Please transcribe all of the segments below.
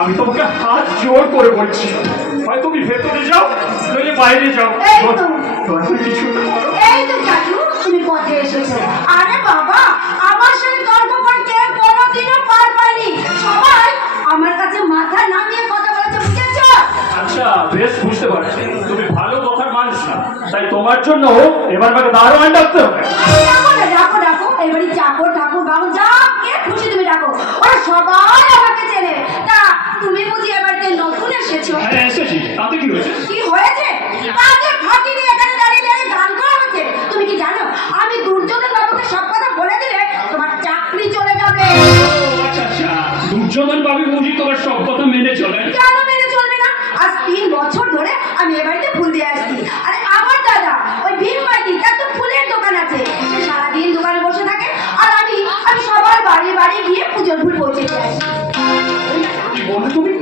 আমি তোমাকে হাত জোর করে বলছি, হয় তুমি ভেতরে যাও নইলে বাইরে যাও। কিছু এই তো কাকু তুমি পথে এসেছো। আরে বাবা, আমার সাথে তর্ক করতে কোনোদিনও পার পাইনি। সবাই আমার কাছে মাথা নামিয়ে কথা বলেছে, বুঝেছো? আচ্ছা বেশ বুঝতে পারছি, তুমি ভালো কথার মানুষ না, তাই তোমার জন্য এবার আমাকে দারোয়ান ডাকতে হবে। ডাকো না, ডাকো ডাকো, এবারে চাকর ঠাকুর বাবু যাকে খুশি তুমি ডাকো, ওরা সবাই আমাকে চেনে। তা তুমি বুঝি এবারে নতুন এসেছো? হ্যাঁ এসেছি, তাতে কি হয়েছে? কি হয়েছে? কাজে ফাঁকি দিয়ে এখানে দাঁড়িয়ে দাঁড়িয়ে গান করা হচ্ছে। তুমি কি জানো আমি দুর্যোধন বাবুকে সব কথা বলে দিলে তোমার চাকরি চলে যাবে। আচ্ছা আচ্ছা, দুর্যোধন বাবু বুঝি তোমার সব কথা মেনে চলে? কেন মেনে চলবে না? আজ 3 বছর ধরে আমি এ বাড়িতে ফুল দিয়ে আসছি। আরে আমার দাদা ওই ভীম ভাইটি, তার তো ফুলের দোকান আছে, সে সারাদিন দোকানে বসে থাকে, আর আমি সবার বাড়ি বাড়ি গিয়ে পুজোর ফুল পৌঁছে দিয়ে আসি। কি বলে তুমি?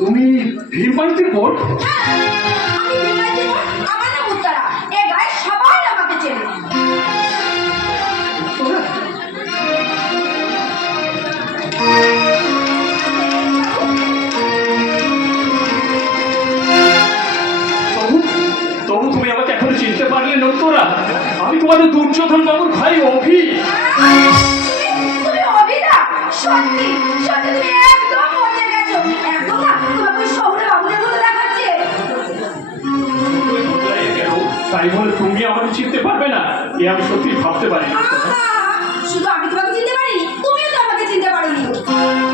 তুমি ভীম ভাইটির বোন? হ্যাঁ, আমি ভীম ভাইটির বোন। আমার নাম উত্তরা। এ গায়ে সবাই আমাকে চেনে। তবু তুমি আমাকে এখনো চিনতে পারলে নতুরা? আমি তোমাদের দুর্যোধন বাবুর ভাই অভি। তুমি অভিদা? সত্যি সত্যি তুমি একদম বদলে গেছো। একদম না, তোমাকে শহরে বাবুদের মতো দেখাচ্ছে। তাই বলে তুমি আমাকে চিনতে পারবে না, এ আমি সত্যি ভাবতে পারি না। শুধু আমি তোমাকে চিনতে পারিনি, তুমিও তো আমাকে চিনতে পারোনি।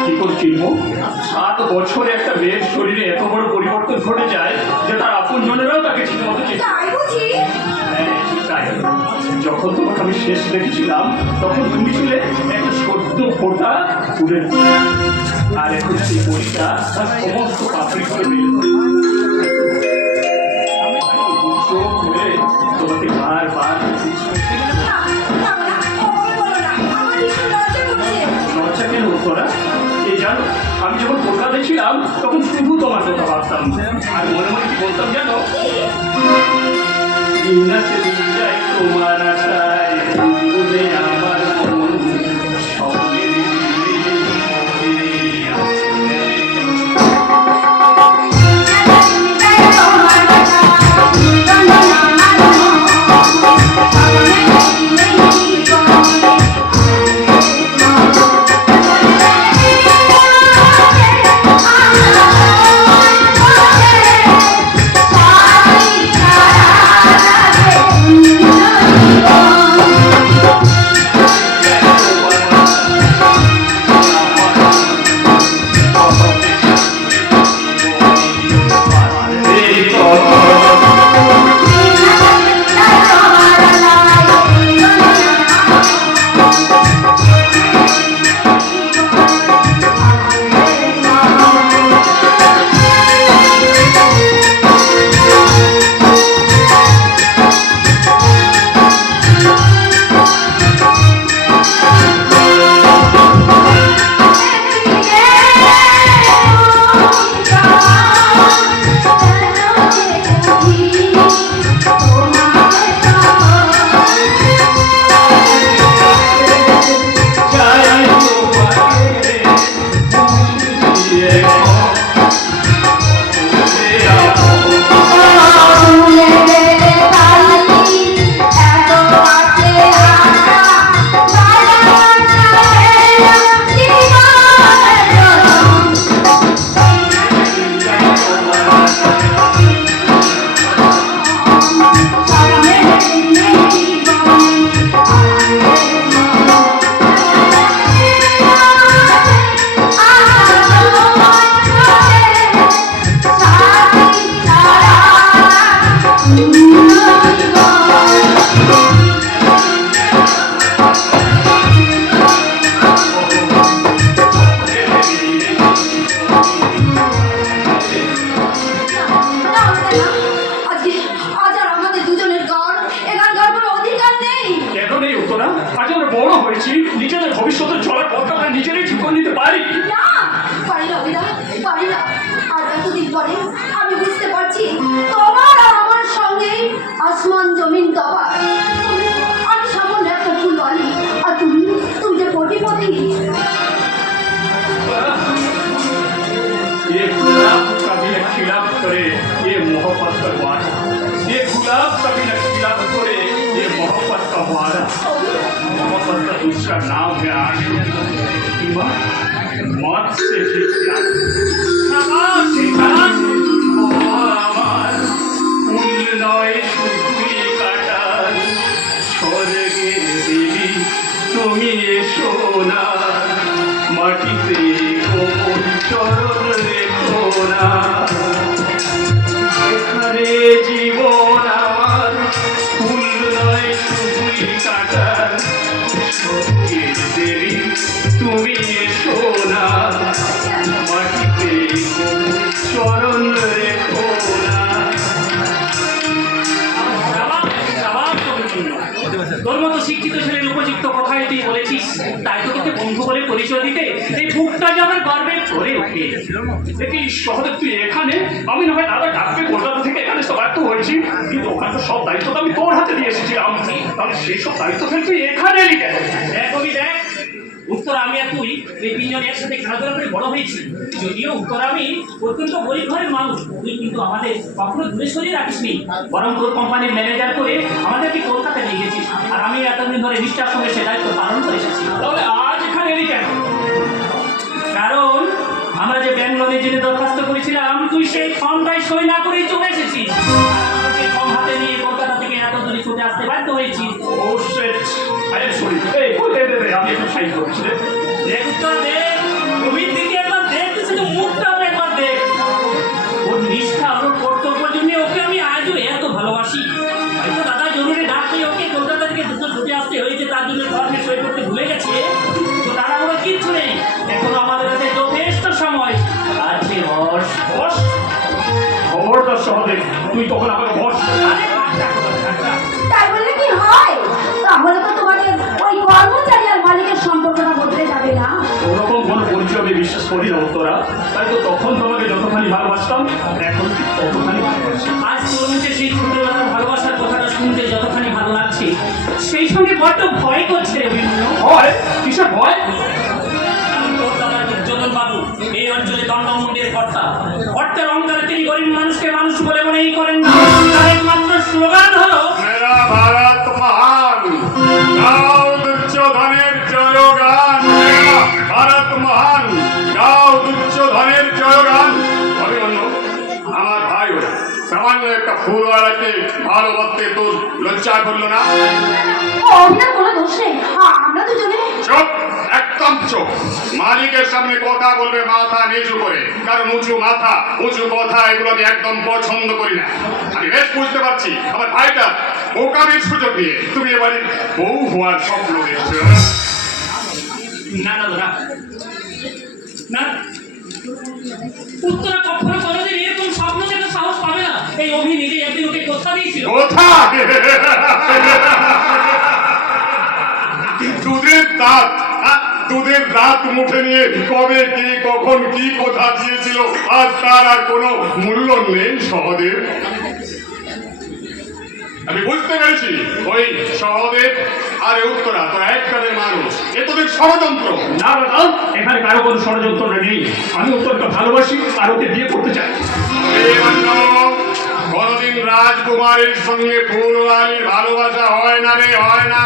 কি করে চিনবো? 7 বছরে একটা মেয়ের শরীরে এত বড় পরিবর্তন ঘটে যায় যে তার আপনজনেরাও তাকে চিনতে মতো চিনতে। তাই বুঝি? হ্যাঁ তাই। যখন তোমাকে আমি শেষ দেখেছিলাম তখন তুমি ছিলে একটা সদ্য ফোটা ফুলের, আর এখন সেই বইটা সমস্ত পাপড়ি করে বের আর মনে মনে কি বলতাম জানো, বিনাশে বিজয় তোমার আশায় ডুবে আমার মন সঙ্গে নিজেদের ভবিষ্যতের চলার পথটা নিজেরাই ঠিক করে নিতে পারি না, পারি না অভিরা, পারি না। আর এতদিন পরে আমি বুঝতে পারছি তোমার আর আমার সঙ্গে আসমান জমিন তফাৎ। আমি সামান্য একটা ফুলওয়ালি আর তুমি যে কোটিপতি। ये गुलाब कभी न खिला करे ये मोहब्बत का वादा, ये गुलाब कभी न खिला करे ये मोहब्बत का वादा। मोहब्बत का दूसरा नाम है आशिक, मौत से भी प्यार। शाबाश शाबाश, ओ আমার ফুল নয় শুধুই কাটার স্বর্গে দেবী তুমি এসো না, মাটিতে কোমল চরণ রেখো না। এখানে জীবন আমার ফুল নয় শুধুই কাটার স্বর্গের দেবী তুমি এসো না, মাটিতে কোমল চরণ রেখো না। তোর মতো শিক্ষিত ছেলের উপযুক্ত কথাই তুই বলেছিস, তাই তো তোকে বন্ধু বলে পরিচয় দিতে এই বুকটা যে আমার গর্বে ভরে ওঠে। দেখি সহদেব তুই এখানে, আমি না হয় দাদা ডাকবে কলকাতা থেকে এখানে তো ব্যর্থ হয়েছি, কিন্তু ওখানে তো সব দায়িত্ব তো আমি তোর হাতে দিয়ে এসেছিলাম, তাহলে সেই সব দায়িত্ব ফেলে তুই এখানে এলি কেন? দেখ কবি দেখ, উত্তর আমি আর তুই এই তিনজন একসাথে খেলাধুলা করে বড় হয়েছি। যদিও উত্তর আমি অত্যন্ত গরিব ঘরের মানুষ, তুই কিন্তু আমাদের কখনো দূরে সরিয়ে রাখিসনি, বরং তোর কোম্পানির ম্যানেজার করে আমাদেরকে কলকাতায় নিয়ে গেছিস। আর আমি এতদিন ধরে নিষ্ঠার সঙ্গে সে দায়িত্ব পালন করে এসেছি। তাহলে আজ এখানে এলি কেন? কারণ আমরা যে ব্যাংক লোনের জন্য দরখাস্ত করেছিলাম, তুই সেই ফর্মটাই সই না করেই চলে এসেছিস। সেই ফর্ম হাতে নিয়ে কলকাতা থেকে এত দূরে ছুটে আসতে বাধ্য হয়েছি। ও শিট, আই এম সরি। এই দে দে দে, আমি একটু সাইড করছি রে। দেখ উত্তর দেখ, কবির দিকে একবার দেখ, তুই শুধু মুখটাও একবার দেখ। ওর নিষ্ঠা, ওর কর্তব্যের জন্য ওকে আমি আজও এত ভালোবাসি। হয়তো দাদা জরুরি ডাকলে ওকে কলকাতা থেকে দ্রুত ছুটে আসতে হয়েছে, তার জন্য ফর্মে সই করতে ভুলে গেছে। তো দাদা ওরা কিচ্ছু নেই, এখনো আমাদের হাতে যথেষ্ট সময় আছে। বস বস, খবরদার সহদেব, তুই তখন আমাকে বস। আরে বাচ্চা কথা, বাচ্চা। তাই বললে কি হয়? তাহলে তো তোমাদের ওই কর্মচারী আর মালিকের সম্পর্কটা বদলে যাবে না। ওরকম কোনো কিছু আমি বিশ্বাস করি না উত্তরা। তাই তো তখন তোমাকে যতখানি ভালোবাসতাম এখন ঠিক ততখানি ভালোবাসি। আজ তোর মুখে সেই ছোটবেলার ভালোবাসার কথাটা শুনতে যতখানি ভালো লাগছে, সেই সঙ্গে বড্ড ভয় করছে রে অভিমন্যু। ভয়? কিসের ভয়? কারণ তোর দাদা দুর্যোধন বাবু এই অঞ্চলে দণ্ডমুণ্ডের কর্তা। কর্তার অহংকারে তিনি গরিব মানুষকে মানুষ বলে মনেই করেন না। তার একমাত্র স্লোগান হলো मेरा भारत महान, गाओ दुर्योधनेर जयगान। मेरा भारत महान, गाओ दुर्योधनेर जयगान। অভিমন্যু, আমার ভাই হয়ে সামান্য একটা ফুলওয়ালাকে ভালোবাসতে তোর লজ্জা করলো না? অভিনয় কোনো দোষ নেই, আমরা দুজনে। চুপ, একদম চুপ। মালিকের সামনে কথা বলবে মাথা নিচু করে, কারণ উঁচু মাথা উঁচু কথা এগুলো আমি একদম পছন্দ করি না। আমি বেশ বুঝতে পারছি আমার ভাইটা বোকামির সুযোগ নিয়ে তুমি এবারে বউ হওয়ার স্বপ্ন দেখছো। না না দাদা না, উত্তরা কখনো কোনোদিন এরকম স্বপ্ন দেখে সাহস পাবে না। এই অভি নিজে একদিন ওকে কথা দিয়েছিল। কথা দুধের দাঁত, দুধের দাঁত মুখে নিয়ে কবে কে কখন কি কথা দিয়েছিল আজ তার আর কোনো মূল্য নেই সহদেব। আমি বুঝতে পেরেছি ওই সহদেব আর উত্তরা তোরা একটাদের মানুষ, এ তোদের ষড়যন্ত্র। না দাদা, এখানে কারো কোনো ষড়যন্ত্র নেই। আমি উত্তরকে ভালোবাসি আর ওকে বিয়ে করতে চাই। কোনদিন রাজকুমারীর সঙ্গে ফুলওয়ালির ভালোবাসা হয় না রে, হয় না।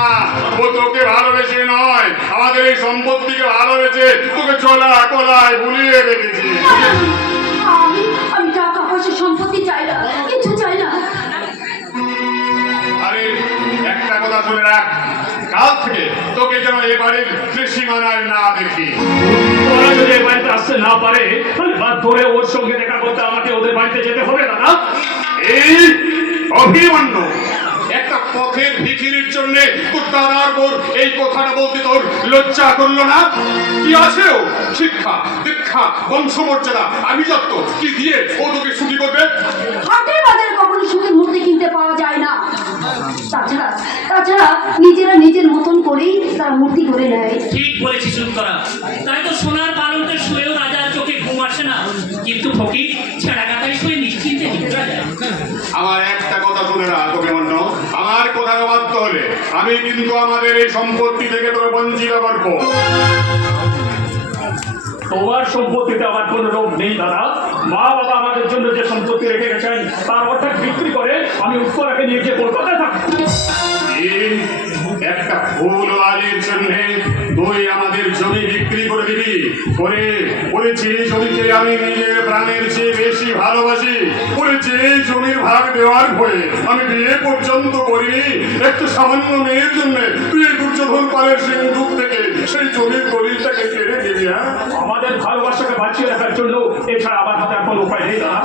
ও তোকে ভালোবেসে নয়, আমাদের এই সম্পত্তিকে ভালোবেসে তোকে চলা কলায় ভুলিয়ে রেখেছি। আমি আমি টাকা পয়সা সম্পত্তি চাই না, কিছু চাই না। আরে একটা কথা শুনে রাখ, কাল থেকে তোকে যেন এবারের ত্রিসীমানায় না দেখি। ওরা যদি এ বাড়িতে আসতে না পারে তাহলে বাধ্য হয়ে ওর সঙ্গে দেখা করতে আমাকে ওদের বাড়িতে যেতে হবে দাদা। এই অভিমন্যু, একটা পথের ভিখিরির জন্য তোর দাদার বোর এই কথাটা বলতে তোর লজ্জা করলো না? কি আছে ও? শিক্ষা দীক্ষা বংশমর্যাদা আমি যত কি দিয়ে ও তোকে সুখী করবে? হাটে বাজারে কখনো সুখের মূর্তি কিনতে পাওয়া যায় না। তাছাড়া তাছাড়া নিজেরা নিজের মতন করেই তারা মূর্তি করে নেয়। ঠিক বলেছিস উত্তরা। তাই তো সোনার পালনটা শুয়েও রাজার চোখে ঘুম আসে না, কিন্তু ফকির ছেঁড়া কাটাই শুয়ে নিশ্চিন্তে নিদ্রা যায়। আমার একটা কথা শুনে রাখ অভিমন্যু, আমার কথা অবাধ্য হলে আমি কিন্তু আমাদের এই সম্পত্তি থেকে তোকে বঞ্চিত করবো। তোমার সম্পত্তিতে আমার কোনো লোভ নেই দাদা। মা বাবা আমাদের জন্য যে সম্পত্তি রেখে গেছেন তার অর্ধেক বিক্রি করে আমি উত্তরাকে নিয়ে গিয়ে কলকাতায় থাকি। এই একটা ফুলওয়ালির জন্য তুই আমাদের জমি বিক্রি করে দিবি? করে বলেছি এই জমিকে আমি নিজের প্রাণের চেয়ে বেশি ভালোবাসি। বলেছি এই জমির ভাগ দেওয়ার ভয়ে আমি বিয়ে পর্যন্ত করিনি। একটু সামান্য মেয়ের জন্য তুই এই দুর্যোধন পালের সিন্ধুক থেকে সেই জমির দলিলটাকে কেড়ে দিবি? হ্যাঁ, আমাদের ভালোবাসাকে বাঁচিয়ে রাখার জন্য এছাড়া আমার হাতে আর কোনো উপায় নেই দাদা।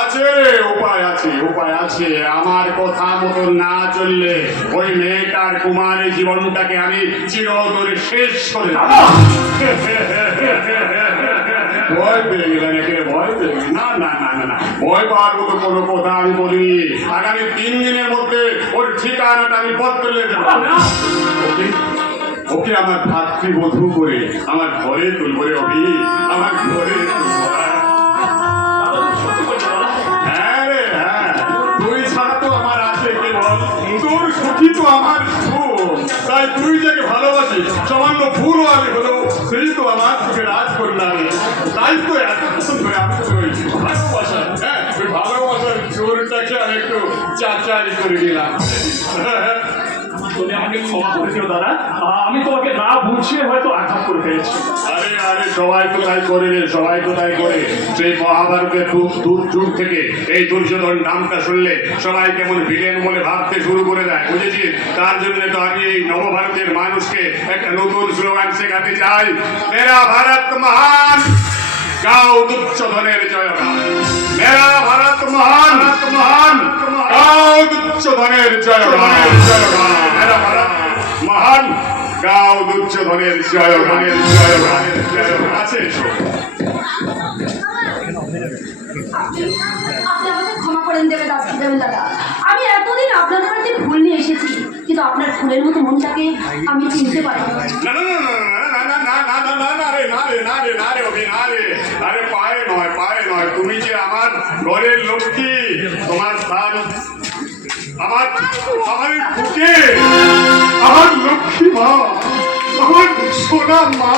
আছে রে, উপায় আছে, উপায় আছে। আমার কথা মতো না চললে ওই মেয়েটার কুমারী জীবনটাকে আমি চিরতরে শেষ করে দেব। ভয় পেয়ে গেলেন একে, ভয় পেয়ে গেলেন? না না না না না, ভয় পাওয়ার মতো কোনো কথা আমি বলিনি। আগামী 3 দিনের মধ্যে ওর ঠিকানাটা আমি বদলে দেব। ওকে ওকে আমার ভাতৃবধূ করে আমার ঘরে তুলব রে অভি, আমার ঘরে তুলব। হ্যাঁ রে হ্যাঁ, তুই ছাড়া তো আমার আছে কে বল? তোর সখী তো আমার ফুল, তাই তুই যাকে ভালোবাসিস সামান্য ফুল আমি হলো সেই তো আমার তোকে রাজ করলাম। তাই তো এত সুন্দর আমি ওই ভালোবাসা, হ্যাঁ ওই ভালোবাসার জোরটাকে আমি একটু চাচারি করে দিলাম। তুমি আমাকে ক্ষমা করে দিও দাদা, আমি তোমাকে না বুঝিয়ে হয়তো আঘাত করে ফেলেছি। আরে আরে, সবাই তো তাই করে রে, সবাই তো তাই করে। সেই মহাভারতের দূর যুগ থেকে এই দুর্যোধন নামটা শুনলে সবাই কেমন ভিলেন বলে ভাবতে শুরু করে দেয়, বুঝেছিস? তার জন্য তো আমি এই নবভারতের মানুষকে একটা নতুন স্লোগান শেখাতে চাই। মেরা ভারত মহান, গাও দুর্যোধনের জয়গান। মেরা ভারত মহান, মহান, গাও দুর্যোধনের জয়গান। মেরা ভারত মহান, গাও দুর্যোধনের জয়গানের জয়গানের জয়গান। আছে আপনি আমাকে ক্ষমা করে দেবেন দাদা। আমি এতদিন আপনাদের বাড়িতে ভুল নিয়ে এসেছি। কিন্তু আপনার ফুলের মতো মনটাকে আমি চিনতে পারি না। না না না না না না না না না না রে না রে না রে না রে অভি না রে, আরে পায়ে নয়, তুমি যে আমার ঘরের লক্ষ্মী, তোমার স্থান আমার বুকে, আমার লক্ষ্মী মা, আমার সোনা মা।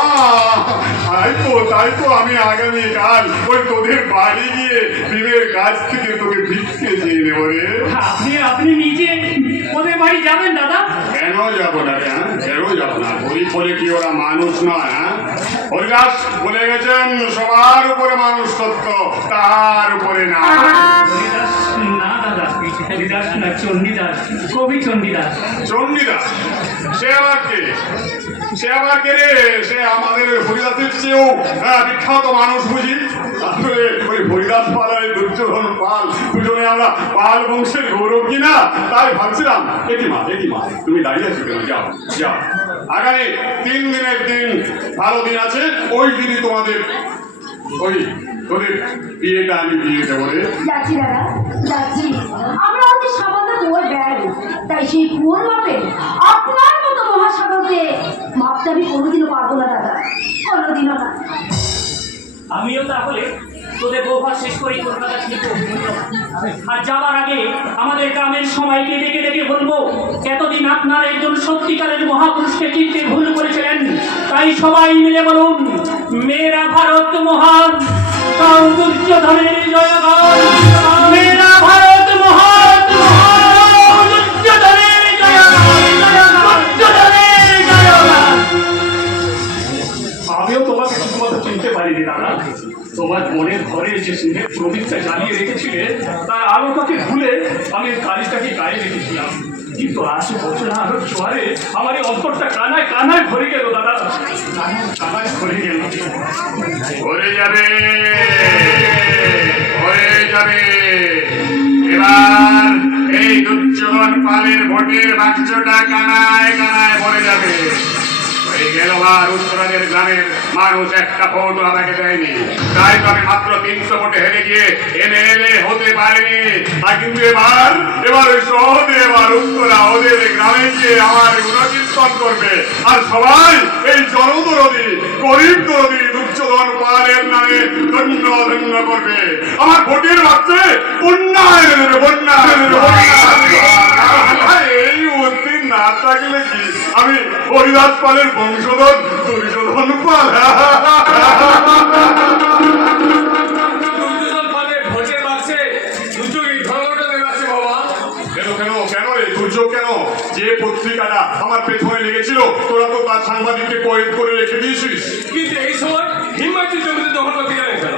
তাই তো আমি আগামীকাল ওই তোদের বাড়ি গিয়ে ভীমের কাছ থেকে তোকে ভিক্ষে চেয়ে নেবো রে। আপনি নিজে ওদের বাড়ি যাবেন দাদা? কেন যাবো না? কেন যাবো না? গরিব বলে কি ওরা মানুষ নয়? হরিদাস বলে গেছেন সবার উপরে মানুষ সত্য, তার উপরে না। হরিদাস না দাদা, হরিদাস না, চণ্ডীদাস, কবি চণ্ডীদাস। চণ্ডীদাস সে আবার কে? রে? সে আমাদের হরিদাসের চেয়েও বিখ্যাত মানুষ বুঝি। আসলে ওই হরিদাস পাল আর দুর্যোধন পাল দুজনে আমরা পাল বংশের গৌরব কিনা, তাই ভাবছিলাম। একই মা তুমি দাঁড়িয়ে আছো কেন? যাও আগামী 3 দিনের দিন ভালো দিন আছে, ওই দিনই তোদের বিয়েটা আমি দিয়ে দেবো রে। যাচ্ছি দাদা, যাচ্ছি। আমরা অতি সামান্য কুয়োর বেড়াবো, তাই সেই কুয়োর মাপে আপনার মতো মহাসাগরকে মাপতে আমি কোনোদিনও পারবো না দাদা, কোনোদিনও না। আমিও তাহলে তোদের বৌভাত শেষ করেই কলকাতা ফিরবো। আর যাবার আগে আমাদের গ্রামের সবাইকে ডেকে বলবো, এতদিন আপনারা একজন সত্যিকারের মহাপুরুষকে চিনতে ভুল করেছিলেন। তাই সবাই মিলে বলুন, মেরা ভারত মহান, তাও দুর্যোধনের জয়গান। মেরা ভারত মহান, দুর্যোধনের জয়গান, দুর্যোধনের জয়গান। আমিও তোমাকে ঠিকমতো চিনতে পারিনি দাদা। তোমার মনের ঘরে যে সিংহের প্রদীপটা জ্বালিয়ে রেখেছিলে, তার আলোটাকে ভুলে আমি কালিটাকে গায়ে রেখেছিলাম। কিন্তু বছর আরো জোয়ারে আমার এই অন্তরটা কানায় ভরে গেল দাদা, কানায় ভরে গেল। হয়ে যাবে এবার এই দুর্যোধন পালের ভোটের বাক্সটা কানায় ভরে যাবে। হয়ে গেল আর উত্তরাদের গ্রামের মানুষ একটা ভোটও আমাকে দেয়নি, তাই তো আমি মাত্র 300 ভোটে হেরে গিয়ে এমএলএ হতে পারিনি। আর কিন্তু এবার ওই শহরে উত্তরা ওদের গ্রামে গিয়ে আমার গুণকীর্তন করবে, আর সবাই এই জনদরদি গরিব দরদি দুর্যোধন পালের নামে ধন্য করবে। আমার ভোটের বাক্সে বন্যা এই উদ্দিন না থাকলে কি আমি হরিদাস পালের বংশধর দুর্যোধন পাল? দুর্যোধন পালের ভোটের বাক্সে দুর্যোগী ধর্মটা দেখাচ্ছে বাবা। কেন রে দুর্যোগ কেন? যে পত্রিকাটা আমার পেছনে লেগেছিল তোরা তো তার সাংবাদিককে কয়েদ করে রেখে দিয়েছিস। কিন্তু এই সময় হিমাচল জমিতে দখল করতে জানেন কেন?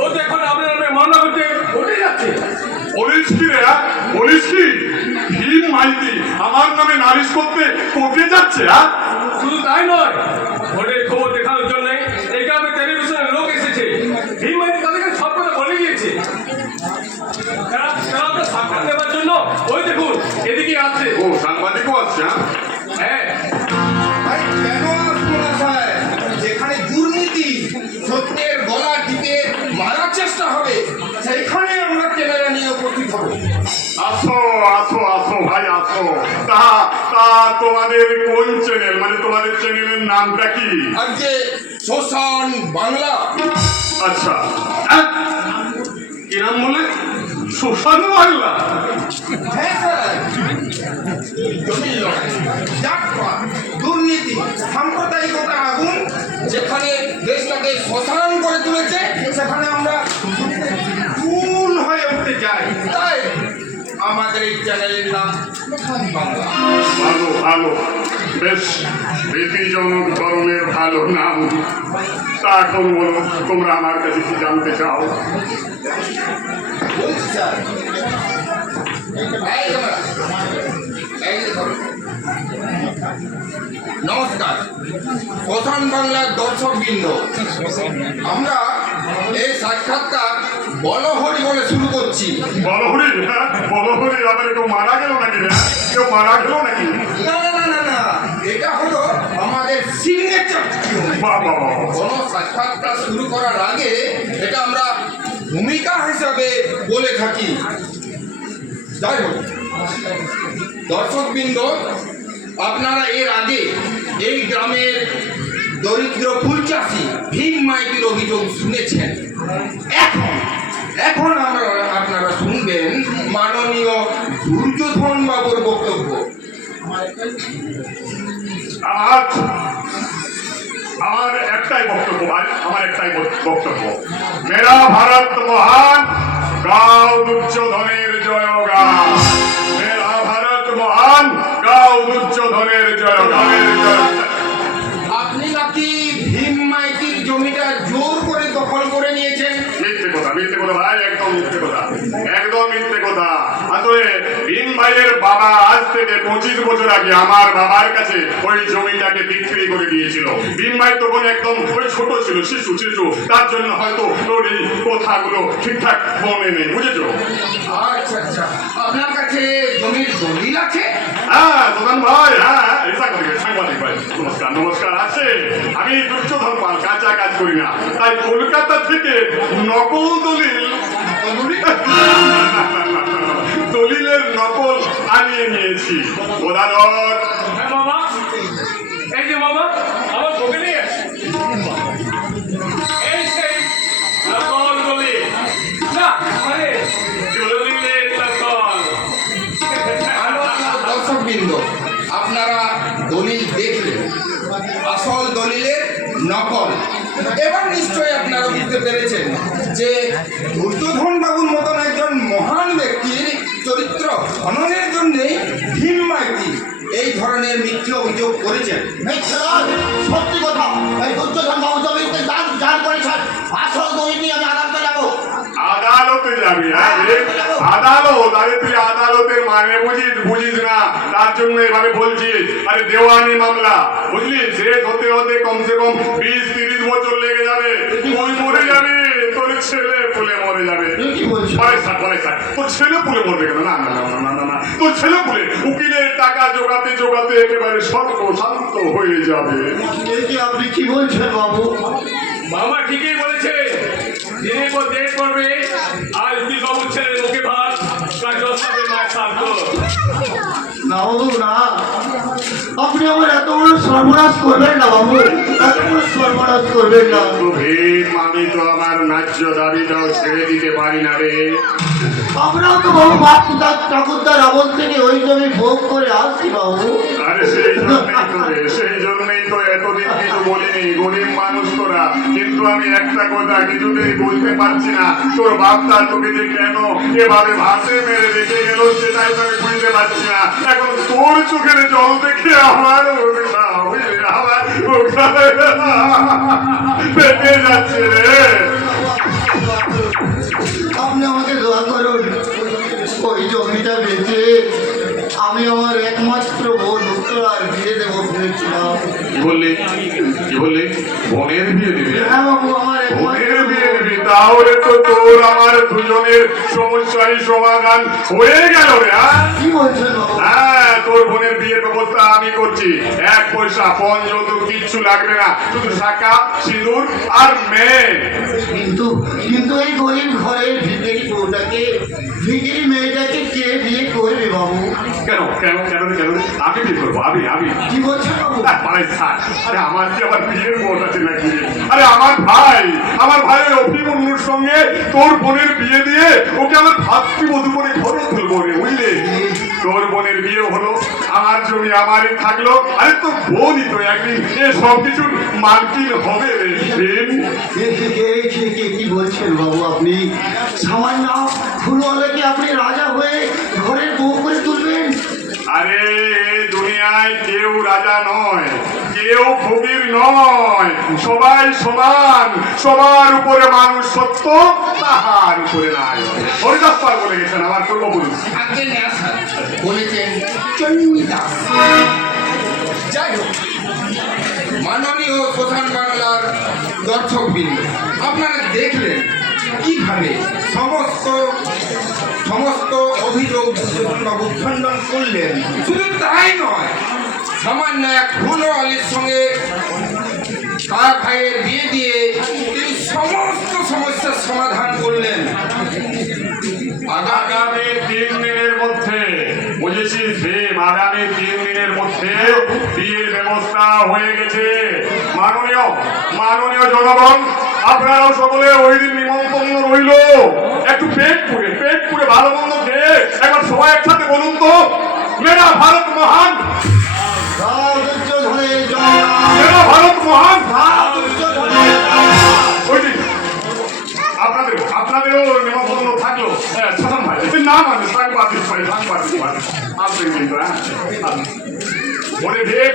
ও তো এখন আপনার মামলা করতে উঠে যাচ্ছে। বলিস কি রে? ভীম মাইতি আমার নামে নালিশ করতে কোর্টে যাচ্ছে? শুধু তাই নয়, ভোটের খবর দেখানোর জন্য এই গ্রামে টেলিভিশনের লোক এসেছে। হিমাচল তাদেরকে সব কথা বলে গিয়েছে। সাক্ষাৎ দেওয়ার জন্য ওই দেখুন এদিকে আসছে। ও সাংবাদিকও আসছে? হ্যাঁ, কেন আসবো না স্যার? যেখানে দুর্নীতি সত্যের গলা টিপে মারার চেষ্টা হবে, সেইখানে আমরা ক্যামেরা নিয়ে উপস্থিত হবো। আসো ভাই আসো। তা তোমাদের কোন চ্যানেল, মানে তোমাদের চ্যানেলের নামটা কি? আজকে শ্মশান বাংলা। আচ্ছা, কি নাম বলে? শ্মশান বাংলা? হ্যাঁ স্যার, জমির লড়াই, জাতপাত, দুর্নীতি, সাম্প্রদায়িকতা আগুন যেখানে দেশটাকে শ্মশান করে তুলেছে, সেখানে আমরা খুন হয়ে উঠতে চাই। তাই আমাদের এই চ্যানেলের নাম বাংলা। ভালো, বেশ রীতিজনক ধরনের ভালো নাম। তা এখন বলো, তোমরা আমার কাছে কি জানতে চাও? বলছি স্যার, এই ধরো। নমস্কার শ্মশান বাংলার দর্শকবৃন্দ, আমরা এই সাক্ষাৎকার বলহরি বলে শুরু করছি। বলহরি? আবার কেউ মারা গেল নাকি? না, এটা হলো আমাদের সিগনেচার। কোনো সাক্ষাৎকার শুরু করার আগে এটা আমরা ভূমিকা হিসাবে বলে থাকি। যাই হোক, দর্শকবৃন্দ, আপনারা এর আগে এই গ্রামের দরিদ্র ফুল চাষি ভীম মাইতির অভিযোগ শুনেছেন। এখন আপনারা শুনবেন মাননীয় দুর্যোধন বাবুর বক্তব্য। আমার একটাই বক্তব্য ভাই, আমার একটাই বক্তব্য। মেরা ভারত মহান, গাও দুর্যোধনের জয়গান। মেরা ভারত মহান, গাও দুর্যোধনের জয়গানের জয়। আপনি নাকি ভীম মাইতির জমিটা জোর করে দখল করে নিয়েছেন? মিথ্যে কথা ভাই, একদম মিথ্যে কথা, একদম মিথ্যে কথা। আসলে ভীম ভাইয়ের বাবা আজ থেকে 25 বছর আগে আমার বাবার কাছে ওই জমিটাকে বিক্রি করে দিয়েছিল। ভীম ভাই তখন একদম ওই ছোট ছিল, শিশু, তার জন্য হয়তো ওর এই কথাগুলো ঠিকঠাক মনে নেই, বুঝেছো? আচ্ছা, আপনার কাছে জমির দলিল আছে? হ্যাঁ প্রধান ভাই, হ্যাঁ সাংবাদিক ভাই, নমস্কার আছে। আমি দুর্যোধন পাল, কাঁচা কাজ করি না, তাই কলকাতা থেকে নকল দলিলের নকল আনিয়ে নিয়েছি। ওদারত হ্যাঁ বাবা, এই যে বাবা আমার বকে নিয়ে এই সেই নকল দলিল না, মানে দলিলের নকল। দর্শকবৃন্দ, আপনারা দলিল দেখলেন, আসল দলিলের নকল। এবার নিশ্চয়ই আপনারা বুঝতে পেরেছেন যে দুর্যোধন বাবুর মতন একজন মহান ব্যক্তির চরিত্র খননের জন্য ভীম মাইতি এই ধরনের মিথ্যে অভিযোগ করেছেন। সত্যি কথা, এই দুর্যোধন বাবু জমিতে দান করেছেন। আসল দলিল নিয়ে আমি আদালতে যাবো। আদালতে যাবি? আদালত? আরে তুই আদালতের মানে বুঝিস না, তার জন্য এভাবে বলছিস। আরে দেওয়ানি মামলা, বুঝলি, শেষ হতে হতে কমসে কম 20-30 বছর লেগে যাবে। তুই মরে যাবি, তোর ছেলে পুলে মরে যাবে। তোর ছেলে পুলে মরবে কেন? না, তোর ছেলে পুলে উকিলের টাকা জোগাতে একেবারে শান্ত হয়ে যাবে। আপনি কি বলছেন বাবু? বাবা ঠিকই বলেছে, দিনের পর ডেট করবে। আজ তুই বাবুর ছেলের মুখে ভাত, কাজ হবে মায়ের শান্ত। না বাবু না, আপনি আমার এত বড় সর্বনাশ করবেন না বাবু, এত বড় সর্বনাশ করবেন না। আমি তো আমার ন্যায্য দাবিটাও ছেড়ে দিতে পারি না রে। আমরাও তো বাবু বাপদার ঠাকুরদার আমল থেকে ওই জমি ভোগ করে আসছি বাবু। আরে সেই জন্যই তো এতদিন কিছু বলিনি, গরিব মানুষ তোরা। কিন্তু আমি একটা কথা কিছুতেই বলতে পারছি না, তোর বাপটা তোকে যে কেন এভাবে ভাসে মেরে রেখে গেল সেটাই তো আমি বুঝতে পারছি না। এখন তোর চোখের জল দেখে আমার পেটে যাচ্ছে রে। আপনি আমাকে দোয়া করুন, ওই জমিটা বেঁচে আমি আমার একমাত্র বোন উত্তরার বিয়ে দেবো ভেবেছিলাম। কি বললি? বোনের বিয়ে দিবি? হ্যাঁ বাবু, আমার বোনের বিয়ে দিবি? তাহলে তো তোর আমার দুজনের সমস্যারই সমাধান হয়ে গেল রে। কি বলছেন বাবু? হ্যাঁ, তোর বোনের বিয়ের ব্যবস্থা আমি করছি। 1 পয়সা পণ যৌতুক কিচ্ছু লাগবে না, শুধু শাঁখা সিঁদুর আর মেয়ে। কিন্তু এই গরিব ঘরের ভিখারি বউটাকে, ভিখারি মেয়েটাকে কে বিয়ে করবে বাবু? কেন আমি বিয়ে করবো? আমি কি বলছেন বাবু? আরে আমার কি আবার বিয়ের বোন আছে নাকি? আরে আমার ভাইয়ের অভিমন্যুর সঙ্গে তোর বোনের বিয়ে দিয়ে ওকে আমার ভাতৃবধূ করে ঘরে তুলবো রে, বুঝলে? তোর বোনের বিয়ে হলো, আমার জমি আমারই থাকলো। আরে তোর বোনই তো একদিন এ সব কিছুর মালকিন হবে রে। কি বলছেন বাবু আপনি? সামান্য ফুলওয়ালাকে আপনি রাজা হয়ে ঘরের বউ করে তুলবেন? আরে দুনিয়ায় কেউ রাজা নয়, কেউ ফকির নয়, সবাই সমান। সবার উপরে মানুষ সত্য, তাহার উপরে নাই। হরিদাস পাল বলে গেছেন আমার পূর্বপুরুষ। আগে বলেছেন চণ্ডীদাস। যাই হোক, মাননীয় প্রধান বাংলার দর্শকবৃন্দ, আপনারা দেখলেন কিভাবে সমস্ত অভিযোগ দুর্যোধনবাবু খণ্ডন করলেন। শুধু তাই নয়, সামান্য এক ফুলওয়ালির সঙ্গে তার ভাইয়ের বিয়ে দিয়ে তিনি সমস্ত সমস্যার সমাধান করলেন। আগামী 3 দিনের মধ্যে আগামী 3 দিনের মধ্যে বিয়ের ব্যবস্থা হয়ে গেছে। মাননীয় জনগণ, আপনারাও সকলে ওই দিন নিমন্ত্রণ রইল। একটু পেট পুড়ে ভালো মন্দ খেয়ে একবার সবাই একসাথে বলুন তো, মেরা ভারত মহান, দুর্যোধনের জয়, মেরা ভারত মহান। দুর্যোধনের জয়। ওই দিন আপনাদেরও নিমন্ত্রণ থাকলো। সাধারণ ভাই না মানে সাংবাদিক আসবেন কিন্তু। মনে ভেদ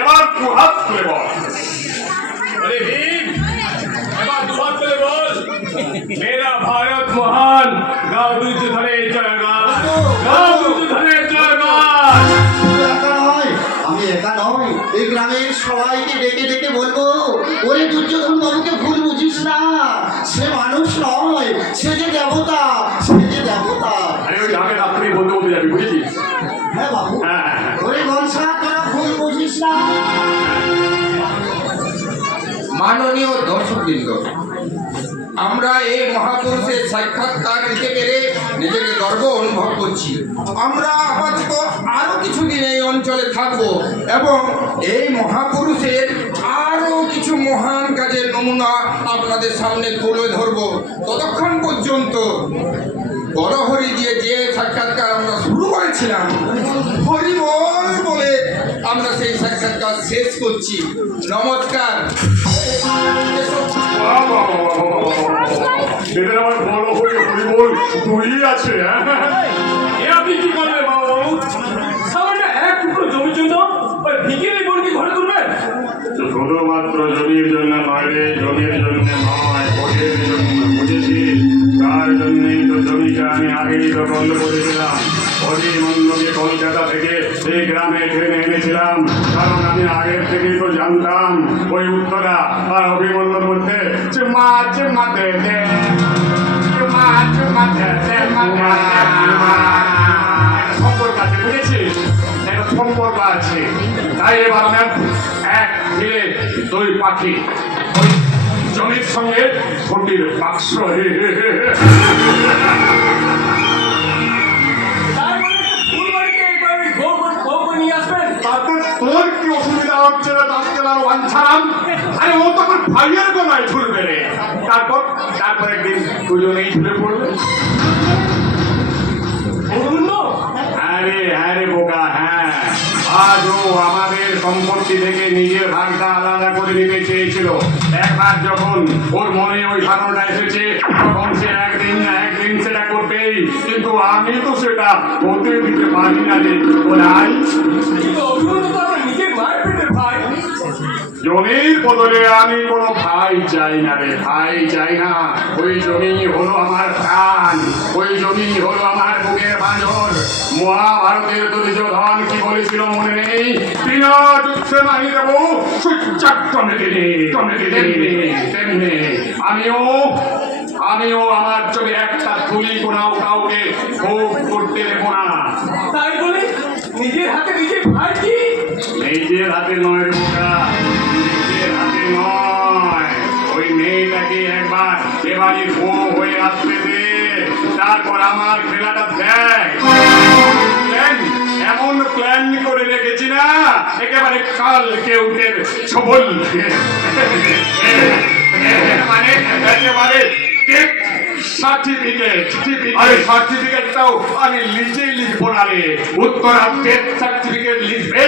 এবার দু হাত তুলে বল। अरे भीम এবার দুহাত তুলে বল, মেরা ভারত মহান, গাও দুর্যোধনের জয়গান, গাও দুর্যোধনের জয়গান। আমি একা নয়, এই গ্রামের সবাইকে ডেকে ডেকে বলবো, ওরে দুর্যোধন বাবুকে ভুল বুঝিস না, সে মানুষ নয়, সে যে দেবতা, সে যে দেবতা। আরে ওই গ্রামের রাত্রি বলতে বলতে যাবি, বুঝেছিস? হ্যাঁ বাবু, হ্যাঁ। ওরে গনসা, তোরা ভুল বুঝিস না। মাননীয় দর্শকবৃন্দ, আমরা এই মহাপুরুষের সাক্ষাৎকার নিতে পেরে নিজেকে গর্ব অনুভব করছি। আমরা আপাতত আরো কিছুদিন এই অঞ্চলে থাকব এবং এই মহাপুরুষের আরো কিছু মহান কাজের নমুনা আপনাদের সামনে তুলে ধরব। ততক্ষণ পর্যন্ত বড় হরি দিয়ে যে সাক্ষাৎকার আমরা শুরু করেছিলাম, হরিবল বলে আমরা সেই সাক্ষাৎকার শেষ করছি। নমস্কার। এদের আমার বড় হয়ে হরিবল তুই আছে। এ আপনি কি করবেন বাবু? সামান্য এক টুকরো জমির জন্য ওই ভিখিরি বোনকে ঘরে তুলবেন? শুধুমাত্র জমির জন্য নয় রে, জমির জন্য নয়, ভোটের জন্য, বুঝেছিস? তার জন্যই তো জমিটা আমি আগেই তো বন্ধ করেছিলাম। অভিমন্যুকে কলকাতা থেকে এই গ্রামে ট্রেনে এনেছিলাম, কারণ আমি আগের থেকেই তো জানতাম ওই উত্তরা আর অভিমন্যুর মধ্যে সম্পর্ক আছে, বুঝেছিস? একটা সম্পর্ক আছে। তাই এবার আমি এক দিলে 2 পাখি, ওই জমির সঙ্গে ফটির বাক্স। তার মানে ফুল বাড়িতে একবার ওই বউ নিয়ে আসবেন? তাতে তোর কি অসুবিধা হচ্ছে না? তাকে আর ওয়াঞ্ছারাম, আরে ও তো আমার ভাইয়ের গলায় ঝুলবে রে। তারপর একদিন দুজনেই ঝুলে পড়বে। আরে বোকা, হ্যাঁ, আজ ও আমাদের সম্পত্তি থেকে নিজের ভাগটা আলাদা করে নিতে চেয়েছিল। একবার যখন ওর মনে ওই ধারণা এসেছে, তখন সে একদিন না একদিন সেটা করবেই। কিন্তু আমি তো সেটা হতে দিতে পারি না রে। ওরাই কিন্তু অভিমন্যু তো আমার নিজের মায়ের পেটের ভাই। জমির বদলে আমি কোনো ভাই চাই না রে, ভাই চাই না। ওই জমি হলো আমার প্রাণ, ওই জমি হলো আমার বুকের বাঁধন। মহাভারতের দুর্যোধন কি বলেছিল মনে নেই? বিনা যুদ্ধে নাহি দেব সূর্যাক্রমে তেমনি আমিও আমার চোখে একটা তুলি কোনাও কাউকে ভোগ করতে দেবো না। তাই বলে নিজের হাতে নিজের ভাই কি? নিজের হাতে নয় রে বোকা, নিজের হাতে নয়। ওই মেয়েটাকে একবার এবারই বউ হয়ে আসতে দে, তারপর আমার খেলাটা দেখ। এমন প্ল্যান করে রেখেছি না, একেবারে কাল কেউটের ছবল, মানে একেবারে সার্টিফিকেটটাও আমি নিজেই লিখবো না রে। উত্তরা ডেথ সার্টিফিকেট লিখবে,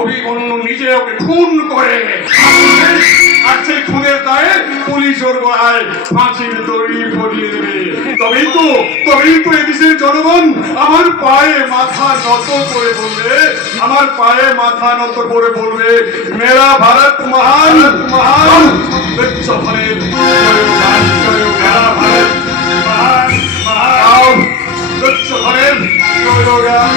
অভিমন্যু নিজে ওকে খুন করে, আর সেই খুনের দায়ে পুলিশ ওর গলায় ফাঁসির দড়ি পরিয়ে দেবে। তবেই তো এদেশের জনগণ আমার পায়ে মাথা নত করে বলবে, আমার পায়ে মাথা নত করে বলবে, মেরা ভারত মহান মহান। জয়গান, মেরা ভারত মহান মহান। জয়গান, জয়গান।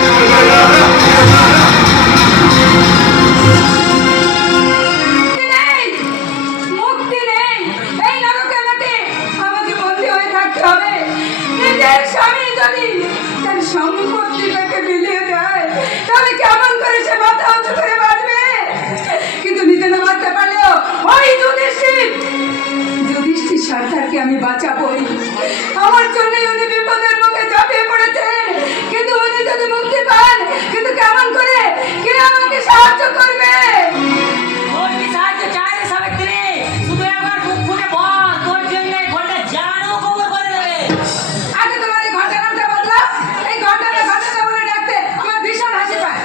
মুক্তি নেই এই নরকের মধ্যে, আমাকে বন্দী হয়ে থাকতে হবে। নিজের স্বামী যদি তার সম্পত্তিটাকে বিলিয়ে দেয়, তাহলে কেমন করে সে মাথা উঁচু করে বাঁচবে? কিন্তু নিজে না বাঁচতে পারলেও ওই যুধিষ্ঠির সরকারকে আমি বাঁচাবই। আমার জন্য উনি বিপদের মুখে ঝাঁপিয়ে পড়েছেন, কিন্তু উনি যদি মুক্তি পান, কিন্তু সাহায্য করবে। তোর কি সাহায্য চাই রে সাবিত্রী? শুধু একবার মুখ ফুটে বল, তোর জন্য এই ঘন্টা জানও কবর করে দেবে। আগে তোমার এই ঘন্টার নামটা বদলাও। এই ঘন্টাটা ঘন্টাটা বলে ডাকতে আমার ভীষণ হাসি পায়।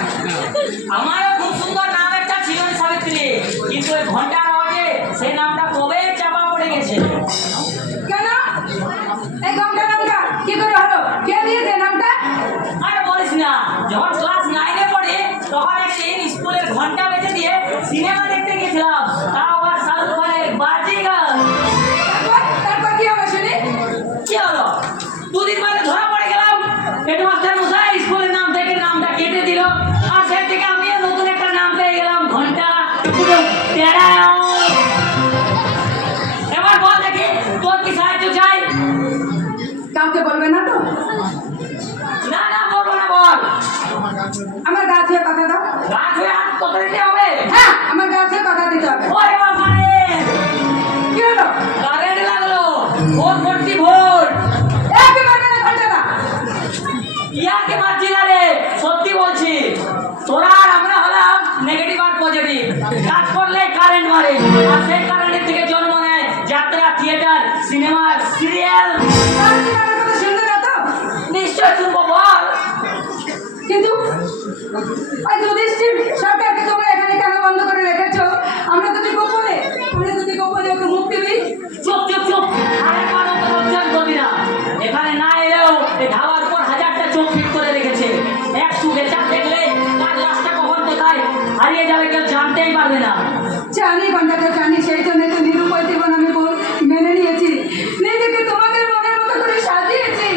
আমারও খুব সুন্দর নাম একটা ছিল রে সাবিত্রী, কিন্তু ওই ঘন্টার আওয়াজে সেই নামটা কবে চাপা পড়ে গেছে। কেন এই ঘন্টার নামটা কি করে হলো? কে দিয়েছে নামটা? আর বলিস না, যখন ক্লাস 9 এ পড়ে তখন একদিন স্কুলের ঘন্টা বেজে দিয়ে সিনেমা দেখতে গেছিলাম, তাও আবার শাহরুখ খানের বাজিগার। তারপর কি হবে শুনি? কি হলো? দুদিন বাদে ধরা পড়ে গেলাম। হেডমাস্টার মশাই স্কুলের নাম থেকে নামটা কেটে দিল, আর সেই থেকে আমি নতুন একটা নাম পেয়ে গেলাম, ঘন্টা। এবার বল দেখি, তোর কি সাহায্য চাই? কাউকে বলবে না তো? না না, বলবো না, বল। আমার গা ছুঁয়ে কথা দাও। রাত হয়ে হাত কত দিতে হবে? হ্যাঁ, আমার গা ছুঁয়ে কথা দিতে হবে। ওরে বাবা রে, কি হলো? কারেন্ট লাগলো, ভোট ভর্তি ভোট। একে মারবে না ঘন্টাটা। ইয়াকে মারছি না রে, সত্যি বলছি। তোরা আর আমরা হলাম নেগেটিভ আর পজিটিভ। কাজ করলে কারেন্ট মারে, আর সেই কারেন্টের থেকে জন্ম নেয় যাত্রা, থিয়েটার, সিনেমা, সিরিয়াল। আর কি আমার কথা শুনবে না তো? নিশ্চয় শুনবো, বল। কিন্তু ওই যুধিষ্ঠির সরকারকে তোমরা এখানে কেন বন্ধ করে রেখেছো? আমরা যদি গোপনে ওকে মুক্তি দিই। চুপ চুপ চুপ, আরেকবার ওকে লোকজন করবি না। এখানে না এলেও এই ধাবার উপর হাজারটা চোখ ফিট করে রেখেছে। একটু বেচার দেখলে তার লাশটা কখন কোথায় হারিয়ে যাবে কেউ জানতেই পারবে না। জানি ঘন্টাটা জানি, সেই জন্য তো নিরুপায় জীবন আমি মেনে নিয়েছি। নিজেকে তোমাদের মনের মতো করে সাজিয়েছি।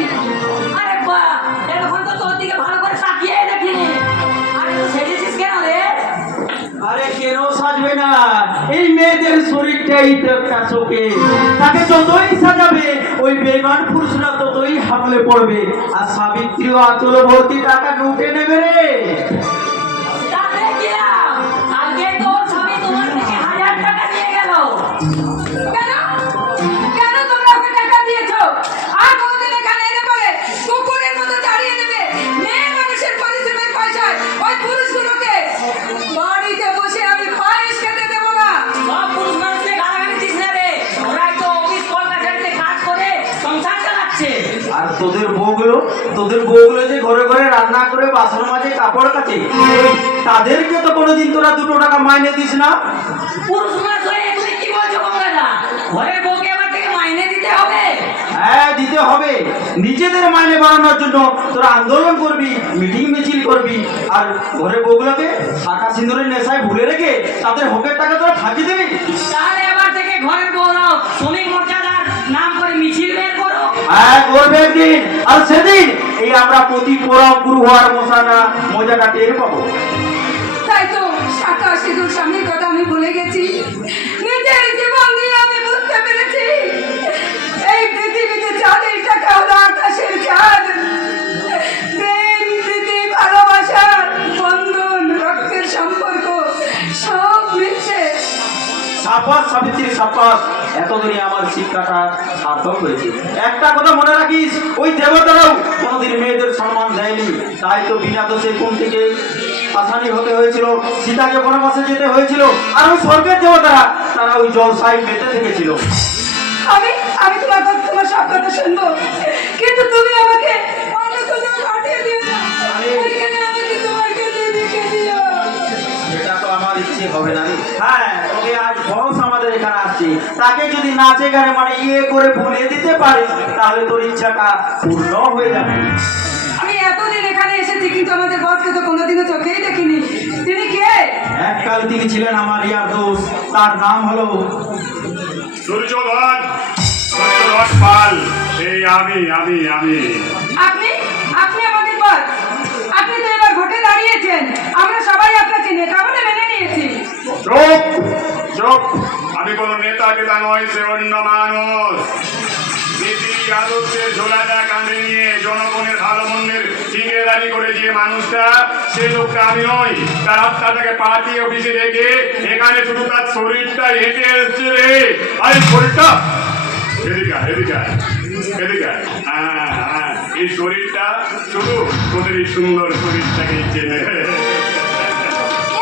আরে বাহ, এখন তো তোর দিকে ভালো করে তাকিয়েই দেখিনি। আরে তুই সেজেছিস কেন রে? আরে কেন সাজবে না? এই মেয়েদের শরীরটাই তো একটা চোখে, তাকে যতই সাজাবে ওই বেগান পুরুষরা ততই হামলে পড়বে। আর সাবিত্রীও আচল ভর্তি টাকা লুটে নেবে রে। তাতে কি লাভ? আজকে তোর স্বামী তোমার থেকে 1000 টাকা নিয়ে গেল। কেন কেন তোমরা ওকে টাকা দিয়েছো? আর কোনোদিন এখানে এনে পড়ে কুকুরের মতো দাঁড়িয়ে দেবে মেয়ে মানুষের পরিশ্রমের পয়সায় ওই পুরুষগুলোকে? বাড়িতে বসে আমি পায়েস খেতে দেবো না। সব পুরুষ মানুষকে গালাগালি দিস না রে, ওরাই তো অফিস কলকাতাতে কাজ করে সংসার চালাচ্ছে। আর তোদের বউগুলো যে ঘরে ঘরে রান্না করে বাসন মাজে কাপড় কাচে, তাদেরকে তো কোনোদিন তোরা 2 টাকা মাইনে দিস না। পুরুষ মানুষ হয়ে তুমি কি বলছো গঙ্গাদা? ঘরের বউকে আমার থেকে মাইনে দিতে হবে? হ্যাঁ, দিতে হবে। নিজেদের মাইনে বাড়ানোর জন্য তোরা আন্দোলন করবি, মিটিং মিছিল করবি, আর ঘরে বউগুলোকে শাখা সিঁদুরের নেশায় ভুলে রেখে তাদের হকের টাকা তোরা ফাঁকি দিবি। তাহলে এবার থেকে ঘরের বউরাও শ্রমিক মর্যাদার নাম করে মিছিল বের করো। হ্যাঁ, করবে একদিন, আর সেদিন এই আমরা প্রতি পরম গুরু হওয়ার মজাটা টের পাবো। তাই তো শাখা সিঁদুর স্বামীর কথা আমি ভুলে গেছি। নিজের জীবন দিয়ে আমি বুঝতে পেরেছি এই পৃথিবীতে চাঁদের টাকা হলো আকাশের চাঁদ। প্রেম, প্রীতি, ভালোবাসা, বন্ধন, রক্তের সম্পর্ক সব মিথ্যে। সাপাস সাবিত্রী, সাপাস, এতদিনে আমার শিক্ষাটা সার্থক হয়েছে। একটা কথা মনে রাখিস, ওই দেবতারাও কোনোদিন মেয়েদের সম্মান দেয়নি। তাই তো বিনা দোষে কোন থেকে আসানি হতে হয়েছিল, সীতাকে বনবাসে যেতে হয়েছিল। আর ওই স্বর্গের দেবতারা তারা ওই জলসায় মেতে থেকেছিল। আমি তোমার সব কথা শুনবো, কিন্তু তুমি আমাকে অন্য কোথাও পাঠিয়ে দিও না। এখানে আমাকে তোমার কাছে রেখে দিও। এটা তো আমার ইচ্ছে হবে না রে। হ্যাঁ, তবে আজ বস আমাদের এখানে আসছে, তাকে যদি নাচে গানে মানে করে ভুলে দিতে পারিস, তাহলে তোর ইচ্ছাটা পূর্ণ হয়ে যাবে। আমি এতদিন এখানে এসেছি, কিন্তু আমাদের বসকে তো কোনোদিনও চোখেই দেখিনি। তিনি কে? এককাল তিনি ছিলেন আমার ইয়ার দোস্ত, তার নাম হলো দুর্যোধন পাল। সেই আমি। আপনি আমাদের বস। আপনি তো এবার ভোটে দাঁড়িয়েছেন, আমরা সবাই আপনাকে নেতা বলে মেনে নিয়েছি। চুপ। আমি কোনো নেতা নয়, সে অন্য মানুষ। নীতি আদর্শের ঝোলাটা কাঁধে নিয়ে জনগণের ভালো মন্দের ঠিকাদারি করে যে মানুষটা, সে লোকটা আমি নই। তার আত্মাটাকে পার্টি অফিসে রেখে এখানে শুধু তার শরীরটা হেঁটে এসছে রে। আরে শরীরটা এদিকে আয়। হ্যাঁ, এই শরীরটা শুধু তোদের এই সুন্দর শরীরটাকে চেনে।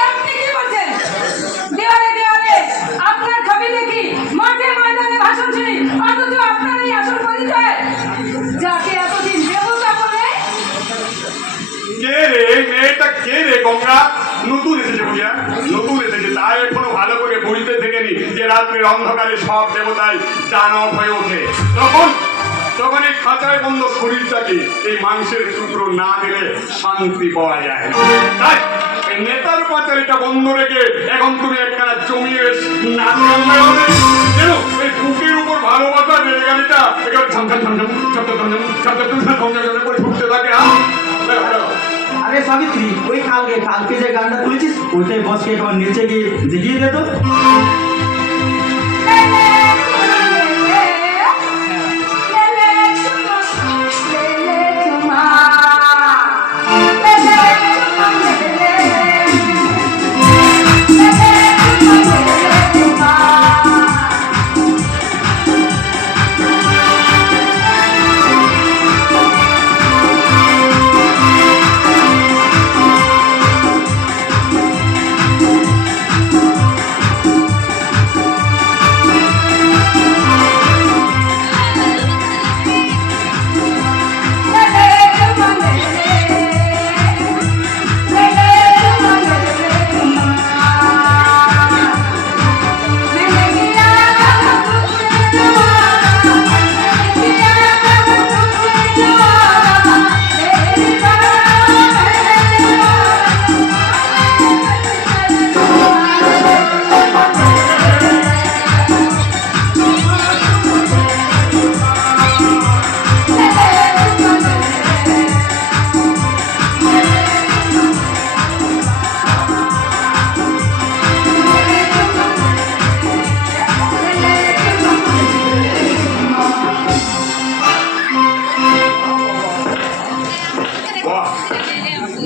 আপনি শুনছিনি, অথচ আপনার এই আসল পরিচয়, যাকে এতদিন দেবতা বলে। কে রে মেয়েটা, কে রে গঙ্গা? নতুন এসেছে বুঝিয়া, নতুন এসেছে, তাই এখনো ভালো করে বুঝতে থেকেনি যে রাত্রের অন্ধকারে সব দেবতাই দানব হয়ে ওঠে। তখন এই খাঁচায় বন্ধ শরীরটাকে এই মাংসের টুকরো না দিলে শান্তি পাওয়া যায় না। তাই এই নেতার পাচারিটা বন্ধ রেখে এখন তুমি একখানা জমিয়ে যেন এই বুকের উপর ভালোবাসা রেলগাড়িটা একেবারে ঝমঝম ঝমঝম ঝমঝম ঝমঝম ঝমঝম করে ঢুকতে থাকে। আরে সাবিত্রী, ওই কালকে যে গানটা তুলেছিস ওইটাই বসকে একবার নিচে গিয়ে দেখিয়ে দে তো।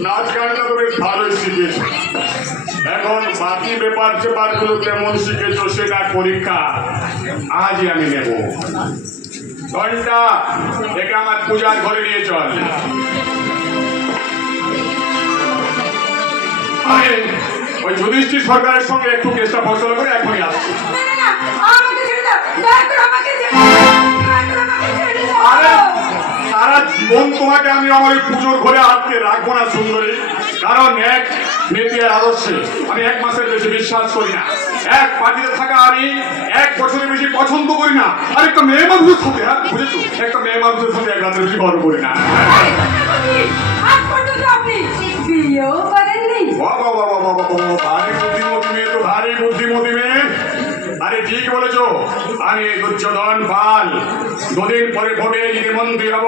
নাচ গানটা তো বেশ ভালোই শিখেছ, এখন বাকি ব্যাপারগুলো কেমন শিখেছ সেটা পরীক্ষা আজই আমি নেব। ঘন্টা একে আমার পূজার ঘরে নিয়ে চল। আরে ওই যুধিষ্ঠির সরকারের সঙ্গে একটু কেসটা ফসলা করে এখনই আসছি। আরে সারা জীবন তোমাকে আমি আমার ওই পুজোর ঘরে আটকে রাখবো না সুন্দরী, কারণ এক মেয়ের আদর্শে আমি 1 মাসের বেশি বিশ্বাস করি না। এক পার্টিতে থাকা আমি 1 বছরের বেশি পছন্দ করি না। আর একটা মেয়ে মানুষের সাথে, হ্যাঁ বুঝেছো, একটা মেয়ে মানুষের সাথে 1 রাতের বেশি গর্ব করি না। ভারী বুদ্ধিমতী মেয়ে তো, ভারী বুদ্ধিমতী মেয়ে। আরে ঠিক বলেছো, আমি দুর্যোধন পাল 2 দিন পরে ভোটে যদি মন্ত্রী হব,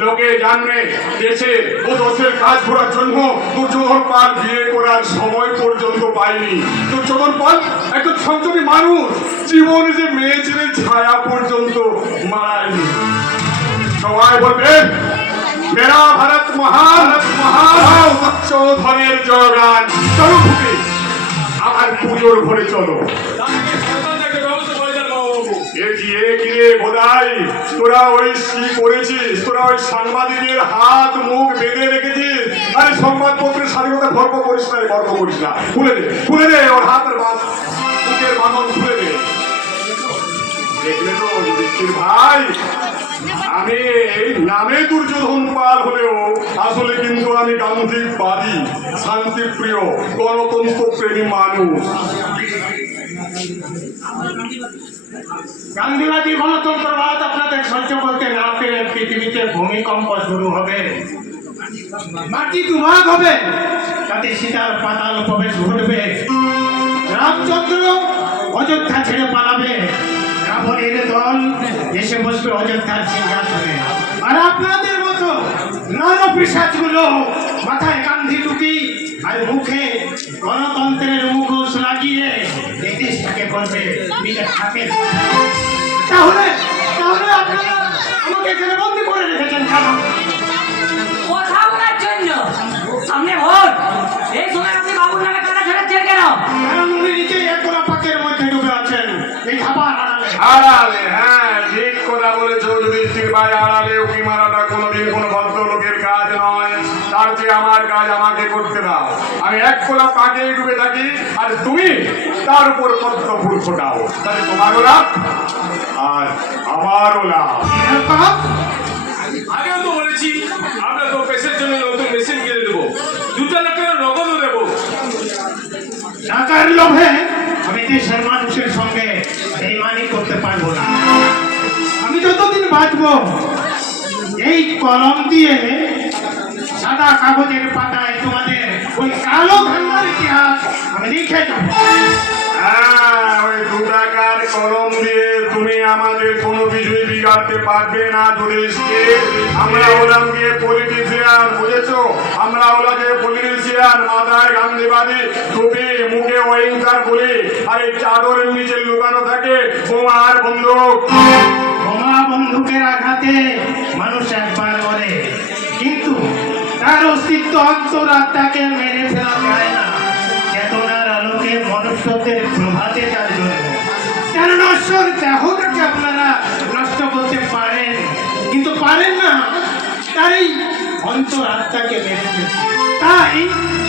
লোকে জানবে দেশে ও দশের কাজ করার জন্য দুর্যোধন পাল বিয়ে করার সময় পর্যন্ত পায়নি। দুর্যোধন পাল একজন সংযমী মানুষ, জীবনে যে মেয়ে ছেলের ছায়া পর্যন্ত মারায়নি। সবাই বলবে মেরা ভারত মহান মহান ধনের জয়গান। চলো ভূপি, আমার পুজোর ঘরে চলো। তোরা ওই কি করেছিস, তোরা ওই সাংবাদিকের হাত মুখ বেঁধে রেখেছিস। আরে সংবাদপত্রের স্বাধীনতা গর্ব করিস না, গর্ব করিস না। খুলে দে ওর হাতের মুখের বাঁধন খুলে দে। দেখলে তো যুধিষ্ঠির ভাই, আমি নামে দুর্যোধন পাল হলেও আসলে কিন্তু আমি গান্ধীবাদী, শান্তিপ্রিয়, গণতন্ত্র প্রেমী মানুষ। গান্ধীবাদী গণতন্ত্রবাদ আপনাদের সহ্য করতে না পেরে পৃথিবীতে ভূমিকম্প শুরু হবে, মাটি দুভাগ হবে, তাতে সীতার পাতাল প্রবেশ ঘটবে, রামচন্দ্র অযোধ্যা ছেড়ে পালাবে, রাবণের দল এসে বসবে অযোধ্যার সিংহাসনে, আর আপনাদের মতো নরপিশাচগুলো মাথায় গান্ধী টুপি আর মুখে গণতন্ত্রের মুখোশ লাগিয়ে এই দেশটাকে করবে নিজের থাকে। তাহলে আপনারা আমাকে এখানে বন্দি করে রেখেছেন কেন? কথা বলার জন্য। সামনে ভোট, এই সময় আপনি বাবুর নামে কাটা ছড়াচ্ছেন কেন? কারণ উনি নিজেই এক গোলা পাকের মধ্যে ডুবে আছেন, এই খাবার আড়ালে। হ্যাঁ ঠিক কথা বলেছো যুধিষ্ঠির ভাই, আড়ালে উকি মারাটা কোনোদিন কোনো ভদ্রলোকের কাজ নয়। তার চেয়ে আমার কাজ আমাকে করতে দাও। আমি 1 গোলা পাকে ডুবে থাকি আর তুমি তার উপর পদ্ম ফুল ফোটাও, তাহলে তোমার লাভ আর আমারও লাভ। এরকম আগেও তো বলেছি আমরা তো পেশের জন্য নতুন মেশিন কিনে দেবো, 2 লাখ টাকা নগদও দেবো। টাকার লোভে আমি দেশের মানুষের সঙ্গে বেইমানি করতে পারবো না। আমি যতদিন বাঁচবো এই কলম দিয়ে সাদা কাগজের পাতায় তোমাদের ওই কালো ঘটনার ইতিহাস আমি লিখে যাবো। হ্যাঁ, ওই 2 টাকার কলম দিয়ে তুমি আমাদের কোনো কিছুই বিগাড়তে পারবে না যুধিষ্ঠির। আমরা হলাম গিয়ে পলিটিশিয়ান, বুঝেছো? আমরা হলাম গিয়ে পলিটিশিয়ান, মাথায় গান্ধীবাদী টুপি, মুখে অহিংসার বলি, আর এই চাদরের নিচে লুকানো থাকে বোমা আর বন্দুক। বোমা বন্দুকের আঘাতে মানুষ একবার মরে, কিন্তু তার অস্তিত্ব অন্তরাত্মাকে মেরে ফেলা যায় না। চেতনার আলোকে মনুষ্যত্বের প্রভাতে তার জন্য কেন নশ্বর দেহটাকে আপনারা নষ্ট করতে পারেন, কিন্তু পারেন না তার এই অন্তরাত্মাকে মেরে ফেলতে।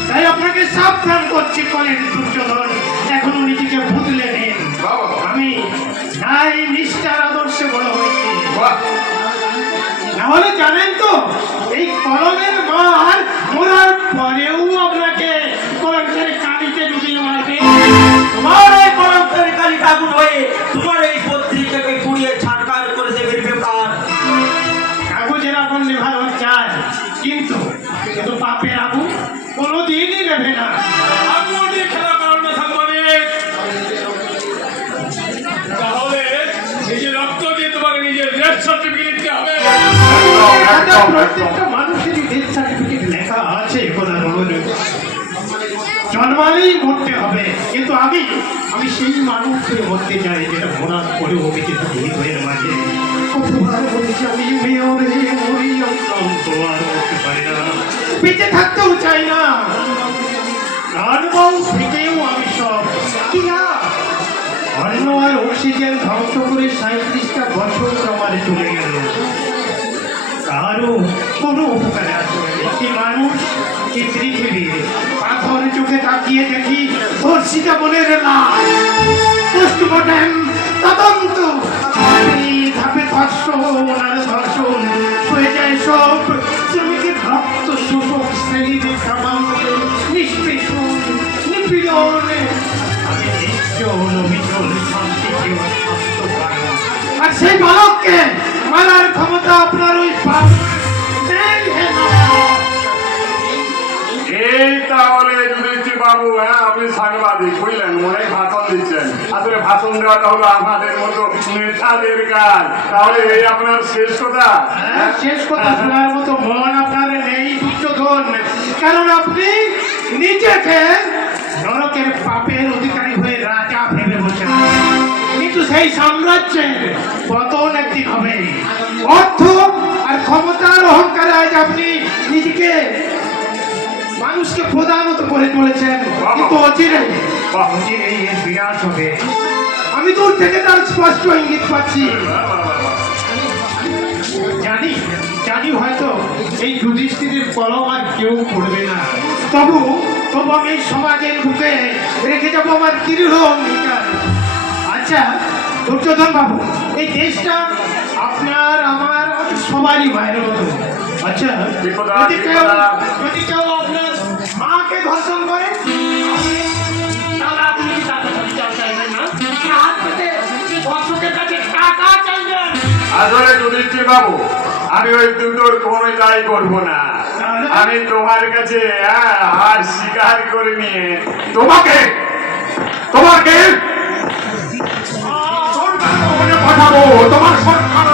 তাই আপনাকে সাবধান করছি কলের দুর্যোধন, এখনো নিজেকে বদলে নিন। আমি ন্যায় নিষ্ঠার আদর্শে বড় হয়েছি, নাহলে জানেন তো এই কলমের মার মোড়ার পরেও আপনাকে কলমের কালিতে ডুবিয়ে মারবে। তোমার এই কলঙ্কের কালিটা আগুন হয়ে তোমার এই পত্রিকাকে পুড়িয়ে ছাড়কার করে দেবে ব্যাপার। কাগজের আগুন নেভানো চায়, কিন্তু পাপের আগুন কোনোদিনই নেবে না। আগুন দিয়ে খেলা করার না সাংবাদিক, তাহলে নিজের রক্ত দিয়ে তোমাকে নিজের ডেথ সার্টিফিকেট দিতে হবে। প্রত্যেকটা মানুষেরই ডেথ সার্টিফিকেট লেখা আছে, জন্মালেই মরতে হবে, কিন্তু আমি সেই মানুষের মধ্যে যাই যেটা মরার পরেও বেঁচে থাকি হয়ে মাঝে। কতবার বলেছি আমি মেয়রে মরি, আমি তো আর মরতে পারি না, বেঁচে থাকতেও চাই না। প্রাণবায়ু থেকেও আমি সব অন্য আর অক্সিজেন ধ্বংস করে 37টা বছর আমার চলে গেল, কারো কোনো উপকারে আসবে। একটি মানুষ এই পৃথিবীর পাথর চোখে তাকিয়ে দেখি ধর্ষিতা বনের লাশ, পোস্টমর্টেম তদন্ত, ধাপে ধর্ষণ আর ধর্ষণ হয়ে যায় সব শ্রমিকের রক্ত শোষক শ্রেণীর খাবার নিষ্পেষণ নিপীড়ন। আমি নিশ্চল বিচল শান্তি জীবন স্বাস্থ্য পালন, আর সেই বালককে মারার ক্ষমতা আপনার ওই পাপ নেই। এই তাহলে যুধিষ্ঠির বাবু, হ্যাঁ আপনি সাংবাদিক বুঝলেন, অনেক ভাষণ দিচ্ছেন। আসলে ভাষণ দেওয়াটা হলো আমাদের মতো নেতাদের কাজ। তাহলে এই আপনার শেষ কথা? শেষ কথা শোনার মতো মন আপনার নেই দুর্যোধন, কারণ আপনি নিজেকে নরকের পাপের অধিকারী হয়ে রাজা ভেবে বসেন, কিন্তু সেই সাম্রাজ্যের পতন একদিন হবে। অর্থ আর ক্ষমতার অহংকারে আজ আপনি নিজেকে মানুষকে প্রধানত করে তুলেছেন, কিন্তু অচিরেই এর বিনাশ হবে। আমি দূর থেকে তার স্পষ্ট ইঙ্গিত পাচ্ছি। জানি হয়তো এই যুধিষ্ঠিরের কলম আর কেউ পড়বে না, তবু আমি এই সমাজের বুকে রেখে যাবো আমার দৃঢ় অঙ্গীকার। আচ্ছা দুর্যোধন বাবু, এই দেশটা আপনার আমার সবারই মায়ের মতো। আচ্ছা যদি কেউ আপনার মাকে ধর্ষণ করে তাহলে আপনি কি টাকা চাইবেন না? হাত পেতে দর্শকের কাছে টাকা চাইবেন? আসলে যুধিষ্ঠির বাবু, আমি ওই দুটোর কোনো দায়ী করবো না। আমি তোমার কাছে আর স্বীকার করে নিয়ে তোমাকে পাঠাবো। তোমার সরকার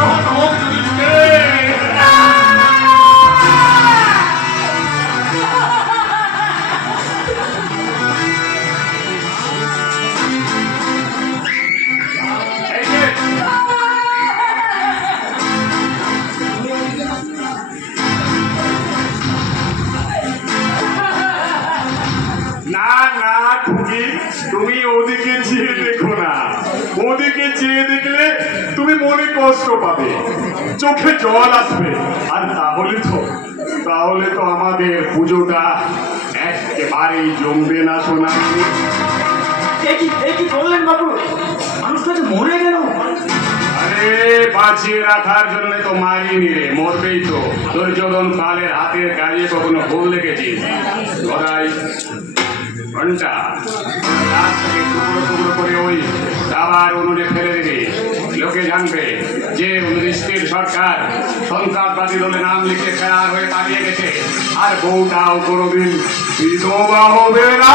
তুমি ওদিকে চেয়ে দেখো না, ওদিকে চেয়ে দেখলে তুমি মনে কষ্ট পাবে, চোখে জল আসবে, আর তাহলে তো আমাদের পুজোটা একেবারেই জমবে না সোনা। এই কি বললেন বাবু? মানুষটা যে মরে গেল? আরে ওকে বাঁচিয়ে রাখার জন্য তো মারিনি রে, মরবেই তো। দুর্যোধন কালের হাতের কাজে কখনো ভুল দেখেছিস? গদাই ঘন্টা রাত থেকে টুকরো টুকরো করে ওই দাবার উনুনে ফেলে দিবি। লোকে জানবে যে যুধিষ্ঠির সরকার সন্ত্রাসবাদী দলে নাম লিখে ফেরার হয়ে পালিয়ে গেছে, আর বউটাও কোনোদিন বিধবা হবে না।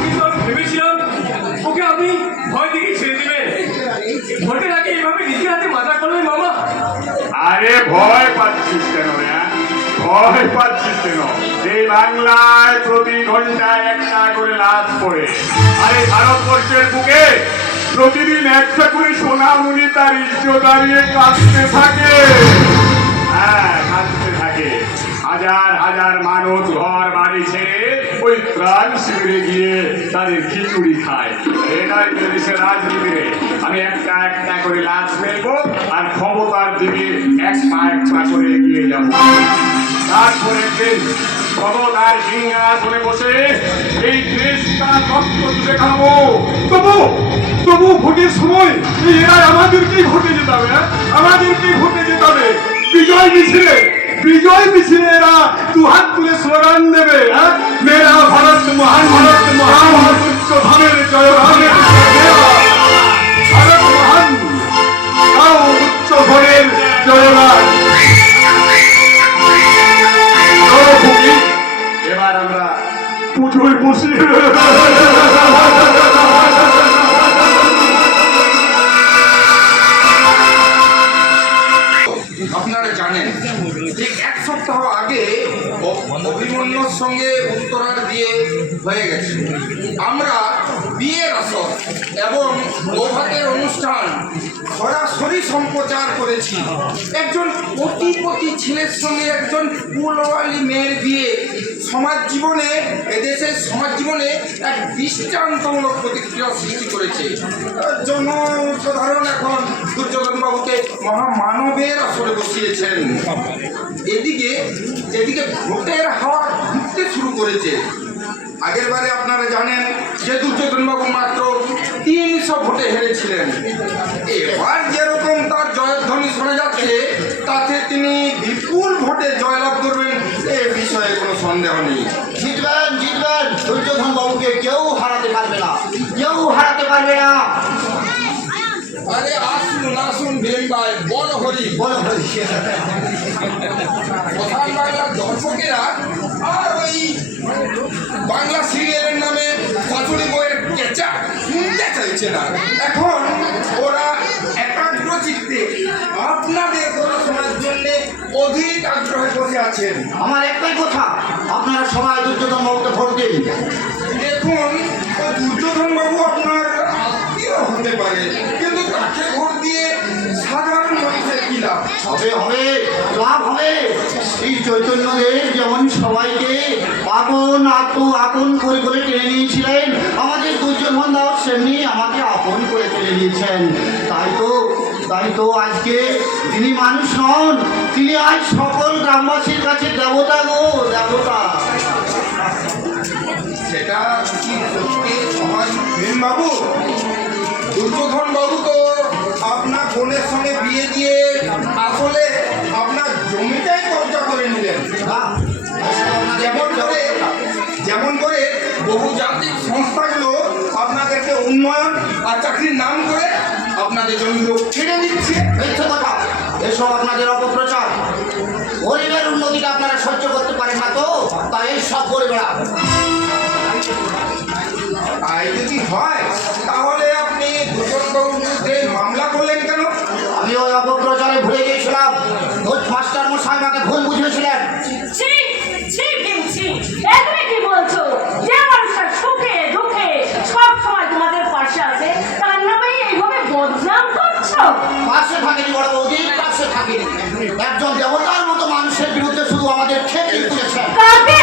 কিন্তু আমি ভেবেছিলাম ওকে আপনি ভয় থেকে ছেড়ে দেবেন। ভোটের আগে এইভাবে নিজের হাতে মাথা করবে মামা। আরে ভয় পাচ্ছিস কেন রে? ভয় পাচ্ছিস কেন? এই বাংলায় প্রতি ঘন্টায় একটা করে লাশ পড়ে, আর এই ভারতবর্ষের বুকে প্রতিদিন একটা করে সোনামণি তার ইজ্জত দাঁড়িয়ে কাঁদতে থাকে। হ্যাঁ, কাঁদতে থাকে। হাজার হাজার মানুষ ঘর বাড়ি ছেড়ে ওই ত্রাণ শিবিরে গিয়ে তাদের খিচুড়ি খায়। এটাই তো দেশের রাজনীতিরে। আমি একটা একটা করে লাশ ফেলবো আর ক্ষমতার দিকে একটা একটা করে এগিয়ে যাবো। তারপরে দিন ক্ষমতার সিংহাসনে বসে এই দেশটা রক্ত তুলে খাবো। তবু ভোটের সময় এরা আমাদেরকেই ভোটে যেতে হবে, আমাদেরকেই ভোটে যেতে হবে। বিজয় মিছিলে এরা দুহাত তুলে স্লোগান দেবে, মেরা ভারত মহান, ভারত মহান, উচ্চ ধামের জয়, ধামের ভারত মহান, গাও উচ্চ ভোরের জয়গান। এবার আমরা পুজোয় বসি। আপনারা জানেন ঠিক এক সপ্তাহ আগে অভিমন্যুর সঙ্গে উত্তরার বিয়ে হয়ে গেছে। আমরা বিয়ের আসর এবং বৌভাতের অনুষ্ঠান সরাসরি সম্প্রচার করেছি। একজন কোটিপতি ছেলের সঙ্গে একজন কুলওয়ালি মেয়ের বিয়ে সমাজ জীবনে, এদেশের সমাজ জীবনে এক দৃষ্টান্তমূলক প্রতিক্রিয়া সৃষ্টি করেছে। জনসাধারণ এখন দুর্যোধন বাবুকে মহামানবের আসরে বসিয়েছেন। এদিকে ভোটের হাওয়া ঘুরতে শুরু করেছে। আগের বারে আপনারা জানেন যে দুর্যোধন বাবু মাত্র 300 ভোটে হেরেছিলেন। এবার যেরকম তার জয়ধ্বনি শোনা যাচ্ছে তাতে তিনি বিপুল ভোটে জয়লাভ করবেন, এ বিষয়ে কোনো সন্দেহ নেই। জিতবেন, জিতবেন। দুর্যোধন বাবুকে কেউ হারাতে পারবে না, কেউ হারাতে পারবে না। আরে আসুন ভীম ভাই, বল হরি বলো ভাই। প্রধান বাংলার দর্শকেরা আর ওই বাংলা সিরিয়ালের নামে কচুরি বইয়ের কেঁচা শুনতে চাইছে না। এখন ওরা একাগ্র চিত্তে আপনাদের কথা শোনার জন্য অধিক আগ্রহে বসে আছেন। আমার একটাই কথা, আপনারা সবাই দুর্যোধন বাবুকে ভোট দিন। দেখুন, দুর্যোধন বাবু আপনার আত্মীয় হতে পারে, কিন্তু তাকে ভোট দিয়ে সাধারণ মানুষের কি লাভ? হবে, হবে, লাভ হবে। এই চৈতন্যদেব যেমন সবাইকে আপন করে টেনে নিয়েছিলেন, আমাদের দুর্যোধন দাও সেমনি আমাকে আপন করে টেনে নিয়েছেন। তাই তো আজকে তিনি মানুষ নন, তিনি আজ সকল গ্রামবাসীর কাছে দেবতা গো, দেবতা। সেটা কি সত্যি সমাজ ভীম বাবু? দুর্যোধন বাবু তো আপনার বোনের সঙ্গে বিয়ে দিয়ে আসলে আপনার জমিটাই কবজা করে নিলেন। যেমন করে বহুজাতিক সংস্থাগুলো আপনাদেরকে উন্নয়ন আর চাকরির নাম করে আপনাদের জমিগুলো ছেড়ে দিচ্ছে। মিথ্যে কথা, এসব আপনাদের অপপ্রচার। গরিবের উন্নতিটা আপনারা সহ্য করতে পারেন না তো, তাই সব গরিবেরা। তাই যদি হয় তাহলে আপনি দুর্যোধনবাবুর বিরুদ্ধে মামলা করলেন কেন? আমি ওই অপপ্রচারে ভুলে গিয়েছিলাম। কোচ মাস্টার মশাই আমাকে ভুল বুঝিয়েছিলেন। ছি, ছি, ভীম, ছি। এ তুমি কি বলছো? যে মানুষটা সুখে দুঃখে সব সময় তোমাদের পাশে আছে, তার নামেই এইভাবে বদনাম করছো? পাশে থাকেনি বড় বৌদি, পাশে থাকেনি। একজন দেবতার মতো মানুষের বিরুদ্ধে শুধু আমাদের খেতেই তুলেছেন। কাকে?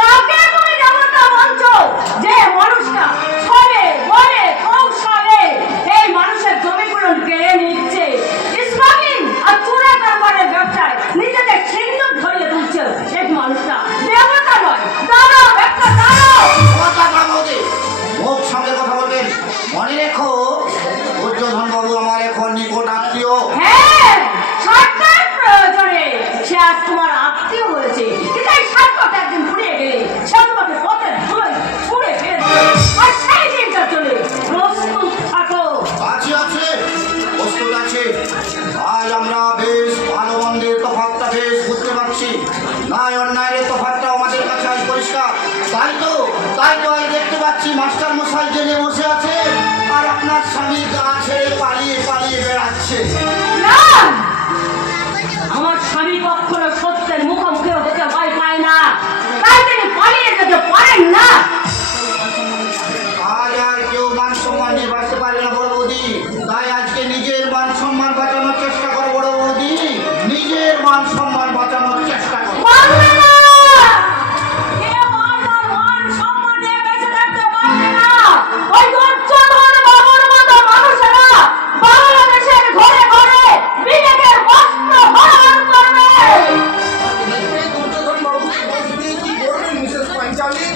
কাকে তুমি দেবতা মানছো? যে মানুষটা ছলে বলে কৌশলে এই মানুষের জমিগুলো কেড়ে নিচ্ছে, স্মাগলিং আর চোরা কারবারের ব্যবসায় নিজেদের সিন্দুক ধরিয়ে তুলছে, এই মানুষটা দেবতা নয়, দানব, একটা দানব। দেবতা বড় বৌদি, মুখ সামনে কথা বলবেন। হয়েছে। আজ আমরা বেশ ভালো মন্দের তফাৎটা বেশ বুঝতে পারছি। ন্যায় অন্যায়ের তফাৎটা আমাদের কাছে আজ পরিষ্কার। তাই তো আজ দেখতে পাচ্ছি মাস্টার মশাই জেলে বসে আছে, আর আপনার স্বামী গা ছেড়ে পালিয়ে পালিয়ে বেড়াচ্ছে। না, আমার স্বামী কখনো সত্যের মুখোমুখি হতে ভয় পায় না, তাই তিনি পালিয়ে যেতে পারেন না। আজ আর কেউ মান সম্মান নিয়ে বাঁচতে পারে না বড় বৌদি, তাই আজকে নিজের মান সম্মান বাঁচানোর চেষ্টা করো বড় বৌদি, নিজের মান সম্মান বাঁচানোর চেষ্টা করো। পারবে না, কেউ আমার মান সম্মান নিয়ে বেঁচে থাকতে পারবে না। ওই দুর্যোধন বাবুর মতো মানুষেরা বাংলাদেশের ঘরে ঘরে বিবেকের বস্ত্র হরণ করবে। দুর্যোধন বাবুকে দোষ দিয়ে কি করবেন মিসেস পাঞ্চালী?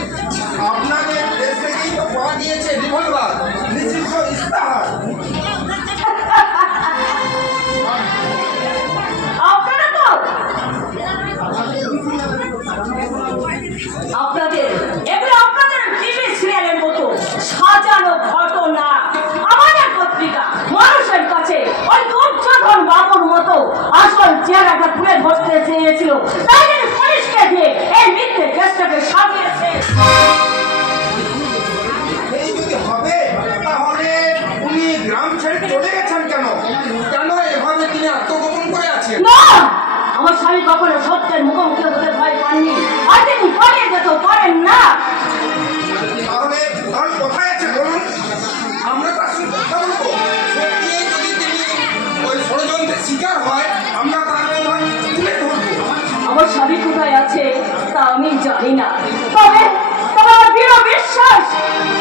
আপনাদের দেশ থেকেই তো পাওয়া গিয়েছে রিভলভার, নিষিদ্ধ ইস্তাহার। আপনারা তো আপনাদের এগুলো আপনাদের টিভি সিরিয়ালের মতো সাজানো ঘটনা। আমাদের পত্রিকা মানুষের কাছে ওই দুর্যোধন বাবুর মতো আসল চেহারাটা তুলে ধরতে চেয়েছিল, তাই তিনি পুলিশকে দিয়ে এই মিথ্যে কেসটাকে সাজিয়েছে। এই যদি হবে তাহলে উনি গ্রাম ছেড়ে চলে গেছেন কেন? কেন এভাবে তিনি আত্মগোপন করে আছেন? না, আমার স্বামী কখনো সত্যের মুখোমুখি হতে ভয় পাননি, আর তিনি পালিয়ে যেতে পারেন না। তাহলে তাহলে কোথায় আছে বলুন, আমরা তার সঙ্গে কথা বলবো। সত্যি যদি তিনি ওই ষড়যন্ত্রের শিকার হয়, আমরা তার কথা তুলে ধরবো। আমার স্বামী কোথায় আছে তা আমি জানি না, তবে তোমার দৃঢ় বিশ্বাস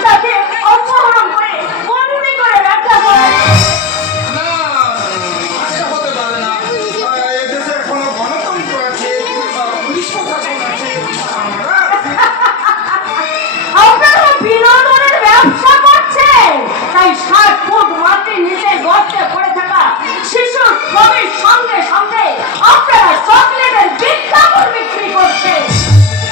তাকে অপহরণ করে বন্দি করে রাখা হয়। না, আশা হতে পারে না। এদেশে এখনো গণতন্ত্র আছে, পুলিশ প্রশাসন আছে, আমরা আছি। আপনারা বিনোদনের ব্যবসা করছেন, তাই 60 ফুট মাটির নিচে গর্তে পড়ে থাকা শিশু ছবির সঙ্গে সঙ্গে আপনারা চকলেটের বিজ্ঞাপন বিক্রি করছেন।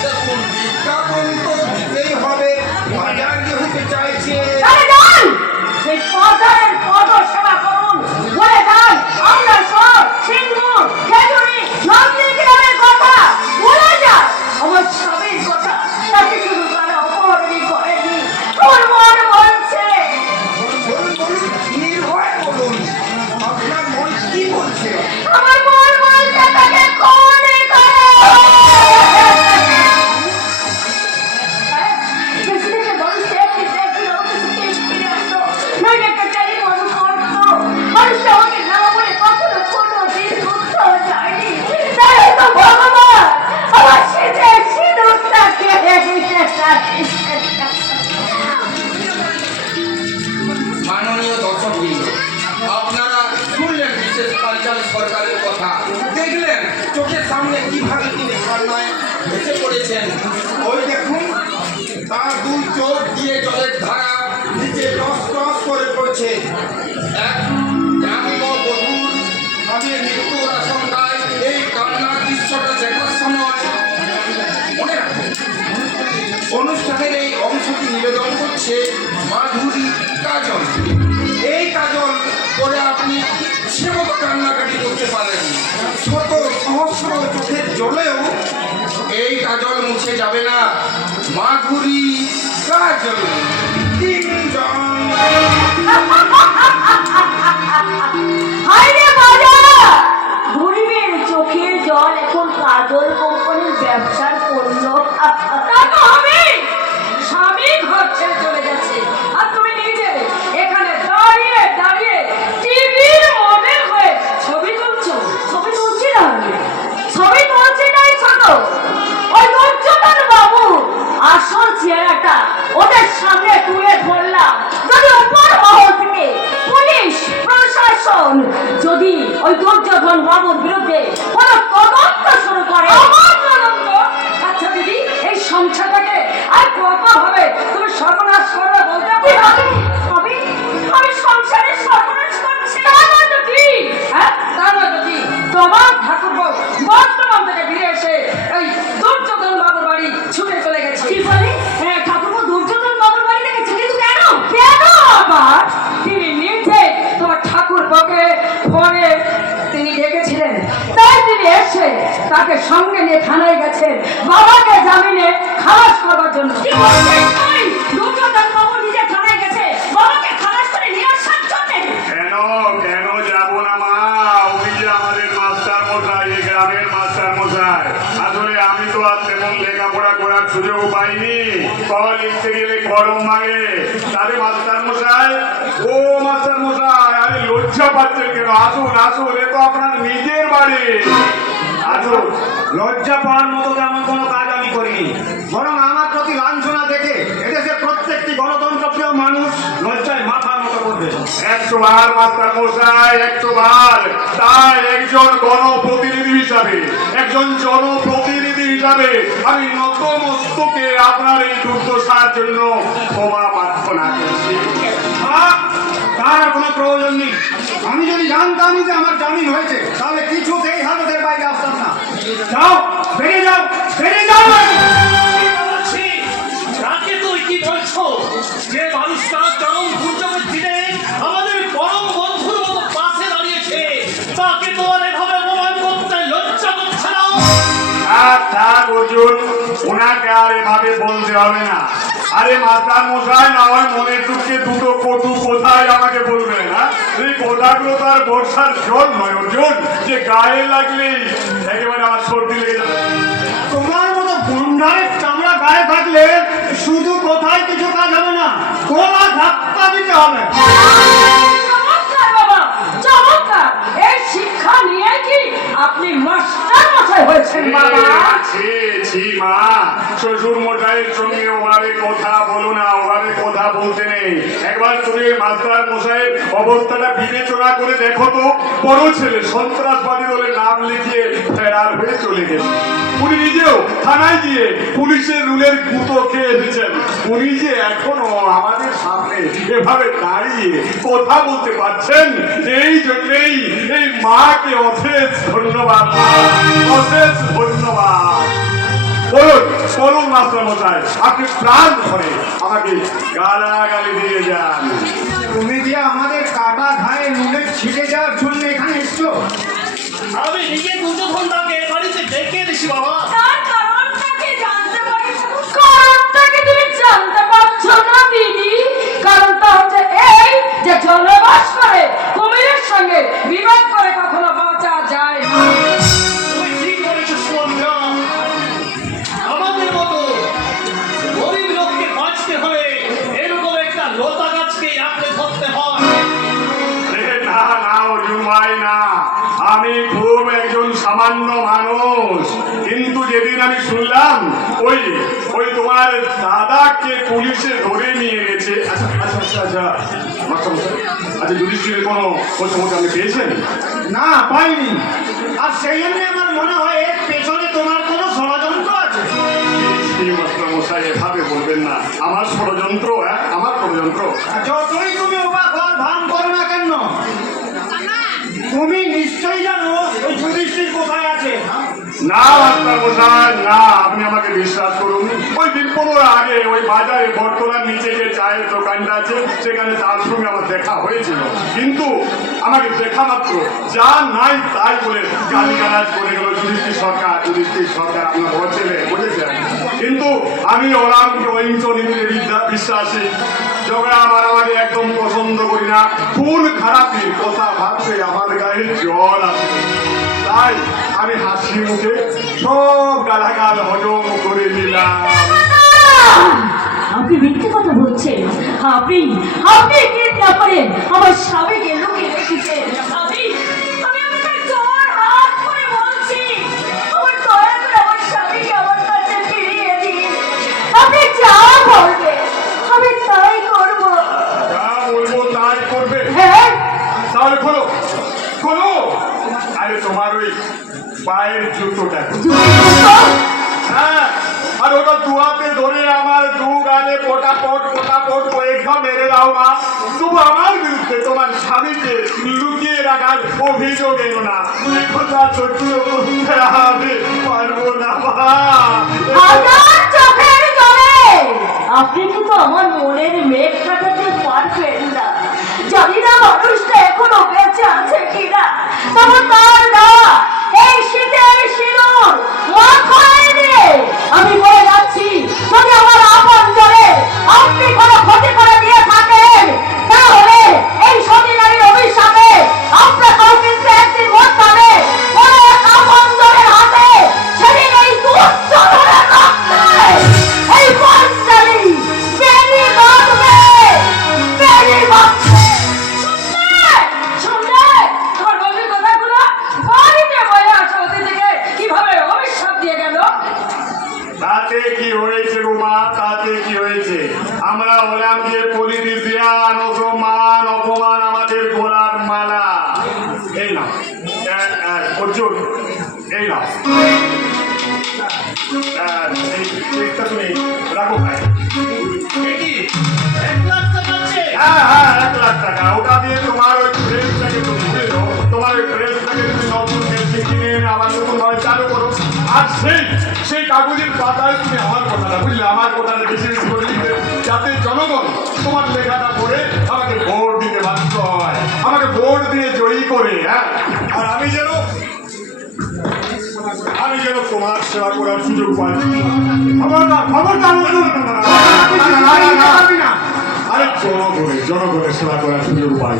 দেখুন, বিজ্ঞাপন তো দিতেই হবে, বাজার যেহেতু চাইছে। তাহলে যান, সেই বাজারের পদ সেবা করুন, বলে যান আমরা সব সিঙ্গুর খেজুরি নন্দী গ্রামের কথা বলে যান। আমার স্বামীর কথা তাকে শুধু তারা অপহরণই করেনি, আমার মন বলছে। বলুন বলুন, নির্ভয় বলুন, আপনার মন কি বলছে? আমার মন বলছে তাকে খুনই করে। প্রেসিডেন্টের মানুষ দেখতে দেখতে আমাকে সুখে ফিরে আসতো, নইলে একটা টেলিফোন করতো। মানুষটা আমাকে না বলে কখনো কোনো দিন কোথাও যায়নি, তাই তো ভগবান আমার শীতে সিঁদুরটা কেড়ে নিতে চাইছে। মাননীয় দর্শকবৃন্দ, আপনারা শুনলেন বিশেষ পাঞ্চালী সরকারের কথা, দেখলেন চোখের সামনে কিভাবে তিনি কান্নায় ভেসে পড়েছেন। ওই দেখুন, তার দুই চোখ দিয়ে জলের ধারা নিচে টস টস করে পড়ছে। এক গ্রাম্য বধূর স্বামীর মৃত্যুর আশঙ্কায় এই কান্নার দৃশ্যটা দেখার সময় মনে রাখুন, অনুষ্ঠানের এই অংশটি নিবেদন করছে মাধুরী কাজল। এই কাজল করে আপনি সে মতো কান্নাকাটি করতে পারেন, শত সহস্র চোখের জলেও এই কাজল মুছে যাবে না। মাধুরী কাজল তিনজন। হায়রে বাজার, গরিবের চোখের জল এখন কাজল কোম্পানির ব্যবসার পণ্য। তা তো হবে, স্বামী ঘর ছেড়ে চলে গেছে, আর তুমি নিজে এখানে দাঁড়িয়ে দাঁড়িয়ে টিভির মডেল হয়ে ছবি তুলছো। ছবি তুলছি না আমি, ছবি তুলছি নাই ছোট, ওই দুর্যোধন বাবু আসল চেহারাটা ওদের সামনে তুলে ধরলাম। যদি উপর মহল থেকে পুলিশ প্রশাসন যদি ওই দুর্যোধন বাবুর বিরুদ্ধে কোনো তদন্ত শুরু করে, আমার তদন্ত। আচ্ছা দিদি, এই সংসারটাকে আর কত হবে তুমি সর্বনাশ করবে বলতে পারবে? আমি সংসারের সর্বনাশ করছি, তা নয় তো কি? হ্যাঁ, তা নয় তো কি? তোমার ঠাকুর বর্তমান থেকে ফিরে এসে এই দুর্যোধন বাবুর বাড়ি ছুটে চলে গেছে। কি বলে? হ্যাঁ, ঠাকুর দুর্যোধন বাবুর বাড়ি থেকে ছুটে, কিন্তু কেন? কেন আবার? তিনি নিজে তোমার ঠাকুর বকে পরে তিনি ডেকেছিলেন, তাই তিনি এসে তাকে সঙ্গে নিয়ে থানায় গেছেন বাবাকে জামিনে খালাস করার জন্য। দুর্যোধন বাবু নিজে থানায় গেছে বাবাকে খালাস করে নিয়ে আসার জন্য। কেন কেন যাব না মা? উনি যে আমাদের মাস্টার মশাই, এই গ্রামের মাস্টার মশাই। আসলে আমি তো আর তেমন লেখাপড়া করার সুযোগ পাইনি। কল লিখতে গেলে গরম লাগে। তাহলে মাস্টার মশাই, ও মাস্টার মশাই, আরে লজ্জা পাচ্ছেন কেন? আসুন আসুন, এ তো আপনার নিজের বাড়ি। আসুন। লজ্জা পাওয়ার মতো তেমন কোনো কাজ আমি করিনি, বরং আমার প্রতি লাঞ্ছনা দেখে এদেশের প্রত্যেকটি গণতন্ত্রপ্রিয় মানুষ লজ্জায় মাথার মতো করবে। 100 বার মাস্টার মশাই, 100 বার। তাই একজন গণপ্রতিনিধি হিসাবে, একজন জনপ্রতিনিধি হিসাবে আমি নতমস্তকে আপনার এই দুর্দশার জন্য ক্ষমা প্রার্থনা করছি। তার কোনো প্রয়োজন নেই। আমি যদি জানতাম যে আমার জামিন হয়েছে তাহলে কিছুতেই হাজতের বাইরে আসতাম না। যাও, বেরিয়ে যাও, বেরিয়ে যাও। বলছি, তাকে তুই কি বলছো? যে মানুষটা চরম দুর্যোগের দিনে আমাদের পরম বন্ধুর মতো পাশে দাঁড়িয়েছে, তাকে তোমার এভাবে অপমান করতে লজ্জা করছে না? থাক অর্জুন, ওনাকে আর এভাবে বলতে হবে না। আরে মাস্টার মশাই, না হয় মনের দুঃখে দুটো কটু কোথায় আমাকে বলবেন, হ্যাঁ? এই কথাগুলো তো আর বর্ষার জল নয় অর্জুন, যে গায়ে লাগলেই একেবারে আমার সর্দি লেগে যাবে। তোমার মতো গুন্ডারের চামড়া গায়ে থাকলে শুধু কোথায় কিছু কাজ হবে না, কোলা ধাক্কা দিতে হবে। চমৎকার বাবা, চমৎকার। এই শিক্ষা নিয়ে কি আপনি মাস্টার মশাই হয়েছেন বাবা? ছি মা, শ্বশুর মশাইয়ের সঙ্গে ওভাবে কথা বলো না, ওভাবে কথা বলতে নেই। একবার তুমি মাস্টার মশাইয়ের অবস্থাটা বিবেচনা করে দেখো তো। বড় ছেলে সন্ত্রাসবাদী দলে নাম লিখিয়ে ফেরার হয়ে চলে গেছে। উনি নিজেও থানায় গিয়ে পুলিশের রুলের গুঁতো খেয়ে এসেছেন। উনি যে এখনো আমাদের সামনে এভাবে দাঁড়িয়ে কথা বলতে পারছেন, এই জন্যেই এই মাকে অশেষ ধন্যবাদ, অশেষ ধন্যবাদ। বলুন বলুন মাস্টার মশাই, আপনি প্রাণ ধরে আমাকে গালাগালি দিয়ে যান। তুমি যে আমাদের কাটা ঘায়ে নুনের ছিটে যাওয়ার জন্য এখানে এসছো। আমি নিজে দুর্যোধনটাকে বাড়িতে ডেকে এনেছি বাবা। তার কারণটা কি জানতে পারি? কারণটা কি তুমি জানতে পারছো না দিদি? কারণটা হচ্ছে এই যে জনবাস করে কুমিরের সঙ্গে বিবাদ করে কখনো বাঁচা যায় না। তুমি ঠিক করেছো সুমন্ত্রা। আমাদের মতো গরিব লোককে বাঁচতে হলে এরকম একটা লতা গাছকে আঁকড়ে ধরতে হয়। না না অর্জুন ভাই, না, আমি খুব একজন সামান্য মানুষ। কিন্তু যেদিন আমি শুনলাম ওই ওই তোমার দাদাকে পুলিশে ধরে নিয়ে গেছে, আচ্ছা যুধিষ্ঠিরের কোনো খোঁজ আপনি পেয়েছেন? না, পাইনি। আর সেই জন্য আমার মনে হয় এর পেছনে তোমার কোনো ষড়যন্ত্র আছে। মশাই এভাবে বলবেন না। আমার ষড়যন্ত্র? হ্যাঁ, আমার ষড়যন্ত্র? যতই তুমি অবাক হওয়ার ভান করো না কেন, তুমি নিশ্চয়ই জানো ওই যুধিষ্ঠির কোথায় আছে। না মাস্টার মশাই, না, আপনি আমাকে বিশ্বাস করুন। ওই দিন 15 আগে ওই বাজারে বটতলার নিচে যে চায়ের দোকানটা আছে সেখানে তার সঙ্গে আমার দেখা হয়েছিল। কিন্তু আমাকে দেখা মাত্র যা নাই তাই বলে গালিগালাজ করে গেল, যুধিষ্ঠির সরকার, যুধিষ্ঠির সরকার আপনার বড় ছেলে, বুঝেছেন? কিন্তু আমি ওরামকে অহিংস নীতিতে বিশ্বাসী। ঝগড়া মারামারি একদম পছন্দ করি না। খুন খারাপির কথা ভাবতে আমার গায়ে জল আছে। তাই আমি হাসি মুখে সব গালাগাল হজম করে নিলাম। আপনি মিথ্যে কথা বলছেন। আপনি আপনি কিডন্যাপ করেন আমার স্বামীকে লুকিয়ে রেখেছেন। আমি আমি আপনাকে জোর হাত করে বলছি, আমার দয়া করে আমার স্বামীকে আমার কাছে ফিরিয়ে দিন। আপনি যা বলবেন আমি তাই করব। যা বলবো তাই করবে? হ্যাঁ, তাহলে খোলো খোলো। আরে তোমার ওই পায়ের জুতোটা, হ্যাঁ, আর ওটা দুহাতে ধরে আমার দু গালে পটাপট পরীক্ষা মেরে দাও মা। তবু আমার বিরুদ্ধে তোমার স্বামীকে লুকিয়ে রাখার অভিযোগ এলো না। এই কথা সত্যি করতে আমি পারবো না মা। আমার চোখের জলে আপনি কিন্তু আমার মনের মেঘ কাটাতে পারবেন না। জানি না মানুষটা এখনো বেঁচে আছে কিনা, তবে তার না এই শীতের সিঁদুর মাথায় দিয়ে আমি বলে যাচ্ছি, যদি আমার আপন জনে আপনি কোনো ক্ষতি করে দিয়ে থাকেন, তাহলে এই সতীনারীর অভিশাপে আপনার কাউকে একদিন মরতে হবে। বলে আপন জনের হাতে সেদিন এই দুঃসাধনের রক্তে এই পাঞ্চালী বেরি বাঁধবে, বেরি বাঁধবে। শুনলে তোমার বন্ধুর কথাগুলো? বাড়িতে বলে আসো অতিথিকে কিভাবে অভিশাপ দিয়ে গেল। তাতে কি হয়েছে গো মা, তাতে কি হয়েছে? আমরা হলাম যে পলিটিশিয়ান, অসম্মান অপমান আমাদের গোলার মালা। এই না অর্জুন, এই না তুমি রাখো ভাই। হ্যাঁ হ্যাঁ, 1 লাখ টাকা। ওটা দিয়ে তোমার ওই ড্রেসটাকে তুমি ভুলে যাও, তোমার ওই ড্রেসটাকে তুমি নতুন মেশিন কিনে এনে আবার নতুন ভাবে চালু করো। আর সেই কাগজের পাতায় তুমি আমার কথাটা বুঝলে, আমার কথাটা বেশি বেশি করে লিখবে, যাতে জনগণ তোমার লেখাটা পড়ে আমাকে ভোট দিতে বাধ্য হয়, আমাকে ভোট দিয়ে জয়ী করে। হ্যাঁ, আর আমি যেন তোমার সেবা করার সুযোগ পাই। আরে জনগণের সেবা করার সুযোগ পাই।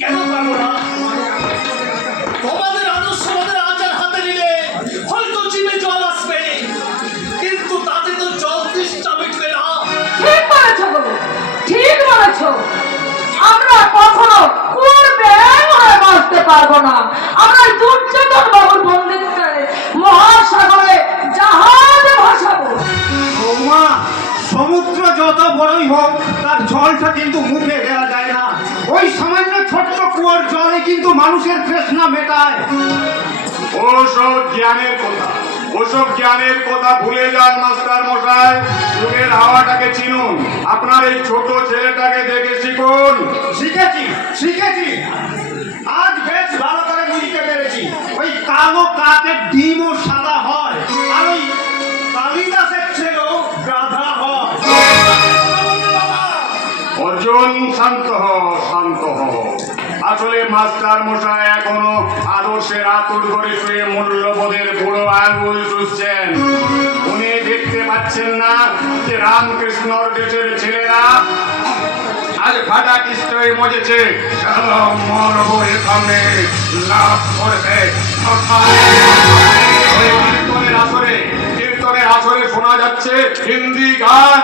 কেন পারবো না? তোমাদের আদর্শ আমাদের আচার হাতে নিলে হয়তো জিভে জল আসবে, কিন্তু তাতে তো জল তৃষ্ণা মিটবে না। ঠিক বলেছো গো, ঠিক বলেছো। আমরা কখনো পূর্বে হয়ে বাঁচতে পারবো না। আমরা দুর্যোধন বাবুর বন্দিত্বে মহাসাগরে জাহাজে ভাসাবো। বৌমা, সমুদ্র যত বড়ই হোক তার জলটা কিন্তু মুখে দেওয়া যায় না। ওই সামান্য ছোট্ট কুয়োর জলে কিন্তু মানুষের তৃষ্ণা মেটায়। ওসব জ্ঞানের কথা ভুলে যান মাস্টার মশাই। যুগের হাওয়াটাকে চিনুন, আপনার এই ছোট ছেলেটাকে দেখে শিখুন। শিখেছি, আজ বেশ ভালো করে বুঝতে পেরেছি। ওই কালো কাকের ডিমও সাদা হয়, আর ওই কালিদাসের ছেলেও গাধা হয়। অর্জুন, শান্ত হও। আসলে মাস্টার মশাই এখনো আদর্শের আতুর করে শুয়ে মূল্যবোধের বুড়ো আঙুল চুষছেন। উনি দেখতে পাচ্ছেন না যে রামকৃষ্ণর দেশের ছেলেরা আজ ফাটা কৃষ্ণ হয়ে মজেছে। মরবো এখানে লাভ করবে। কীর্তনের আসরে শোনা যাচ্ছে হিন্দি গান।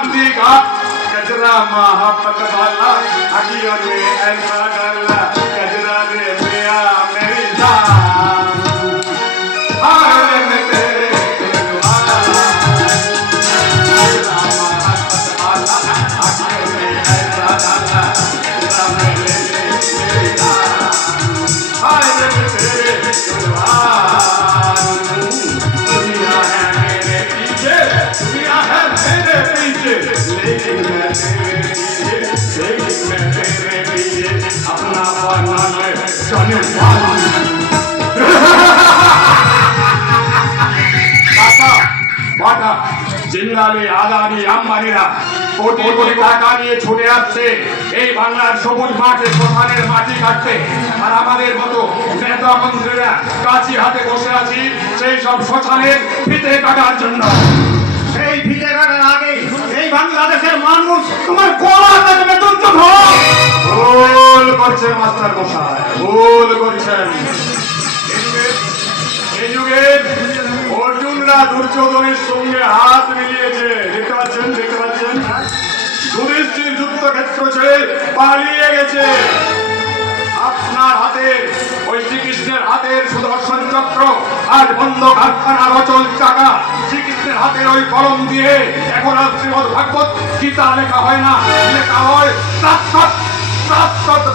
कजरा महापत वाला अखियों में ऐसा डाला, कजरा रे पिया मेरी जान, हाय में तेरे दिलवाना। कजरा महापत वाला अखियों में ऐसा डाला, कजरा मेरी जान, हाय में तेरे दिलवाना। दुनिया है मेरे पीछे, लेकिन मैं तेरे लिए अपना बनाने जाने वाला। বাটা জিন্দালে আদানি আম্বানিরা কোটি কোটি টাকা নিয়ে ছুটে আসছে এই বাংলার সবুজ মাঠে শ্মশানের মাটি কাটতে, আর আমাদের মতো নেতা মন্ত্রীরা কাছি হাতে বসে আছি সেই সব শ্মশানের ফিতে কাটার জন্য। সেই ভিটে কাটার আগে এই বাংলাদেশের মানুষ তোমার গলা কাটবে। ভুল করছেন মাস্টার মশাই, ভুল করছেন। এই যুগে অর্জুনরা দুর্যোধনের সঙ্গে হাত মিলিয়েছে, দেখতে পাচ্ছেন। যুধিষ্ঠির যুদ্ধক্ষেত্র ছেড়ে পালিয়ে গেছে। আপনার হাতে ওই শ্রীকৃষ্ণের হাতের সুদর্শন চক্র আজ বন্ধ কারখানার অচল চাকা। শ্রীকৃষ্ণের হাতের ওই কলম দিয়ে এখন আর শ্রীমদ্ ভাগবত গীতা লেখা হয় না, লেখা হয়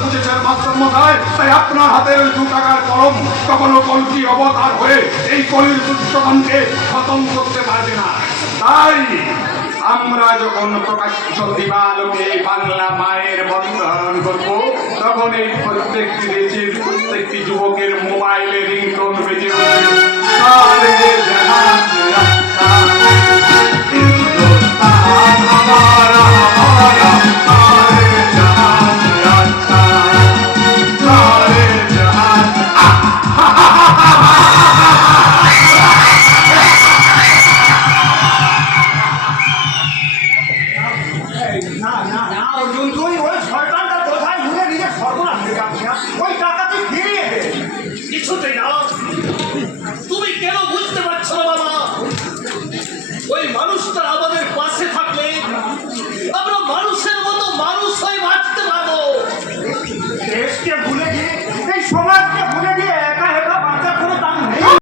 বুঝেছেন মাস্টার মশাই? তাই আপনার হাতের ওই 2 টাকার কলম কখনো কলকি অবতার হয়ে এই কলির দুঃসমনকে খতম করতে পারবে না। তাই আমরা যখন প্রকাশ্য দিবালোকে বাংলা মায়ের বন্ধন করব, তখন এই প্রত্যেকটি দেশের প্রত্যেকটি যুবকের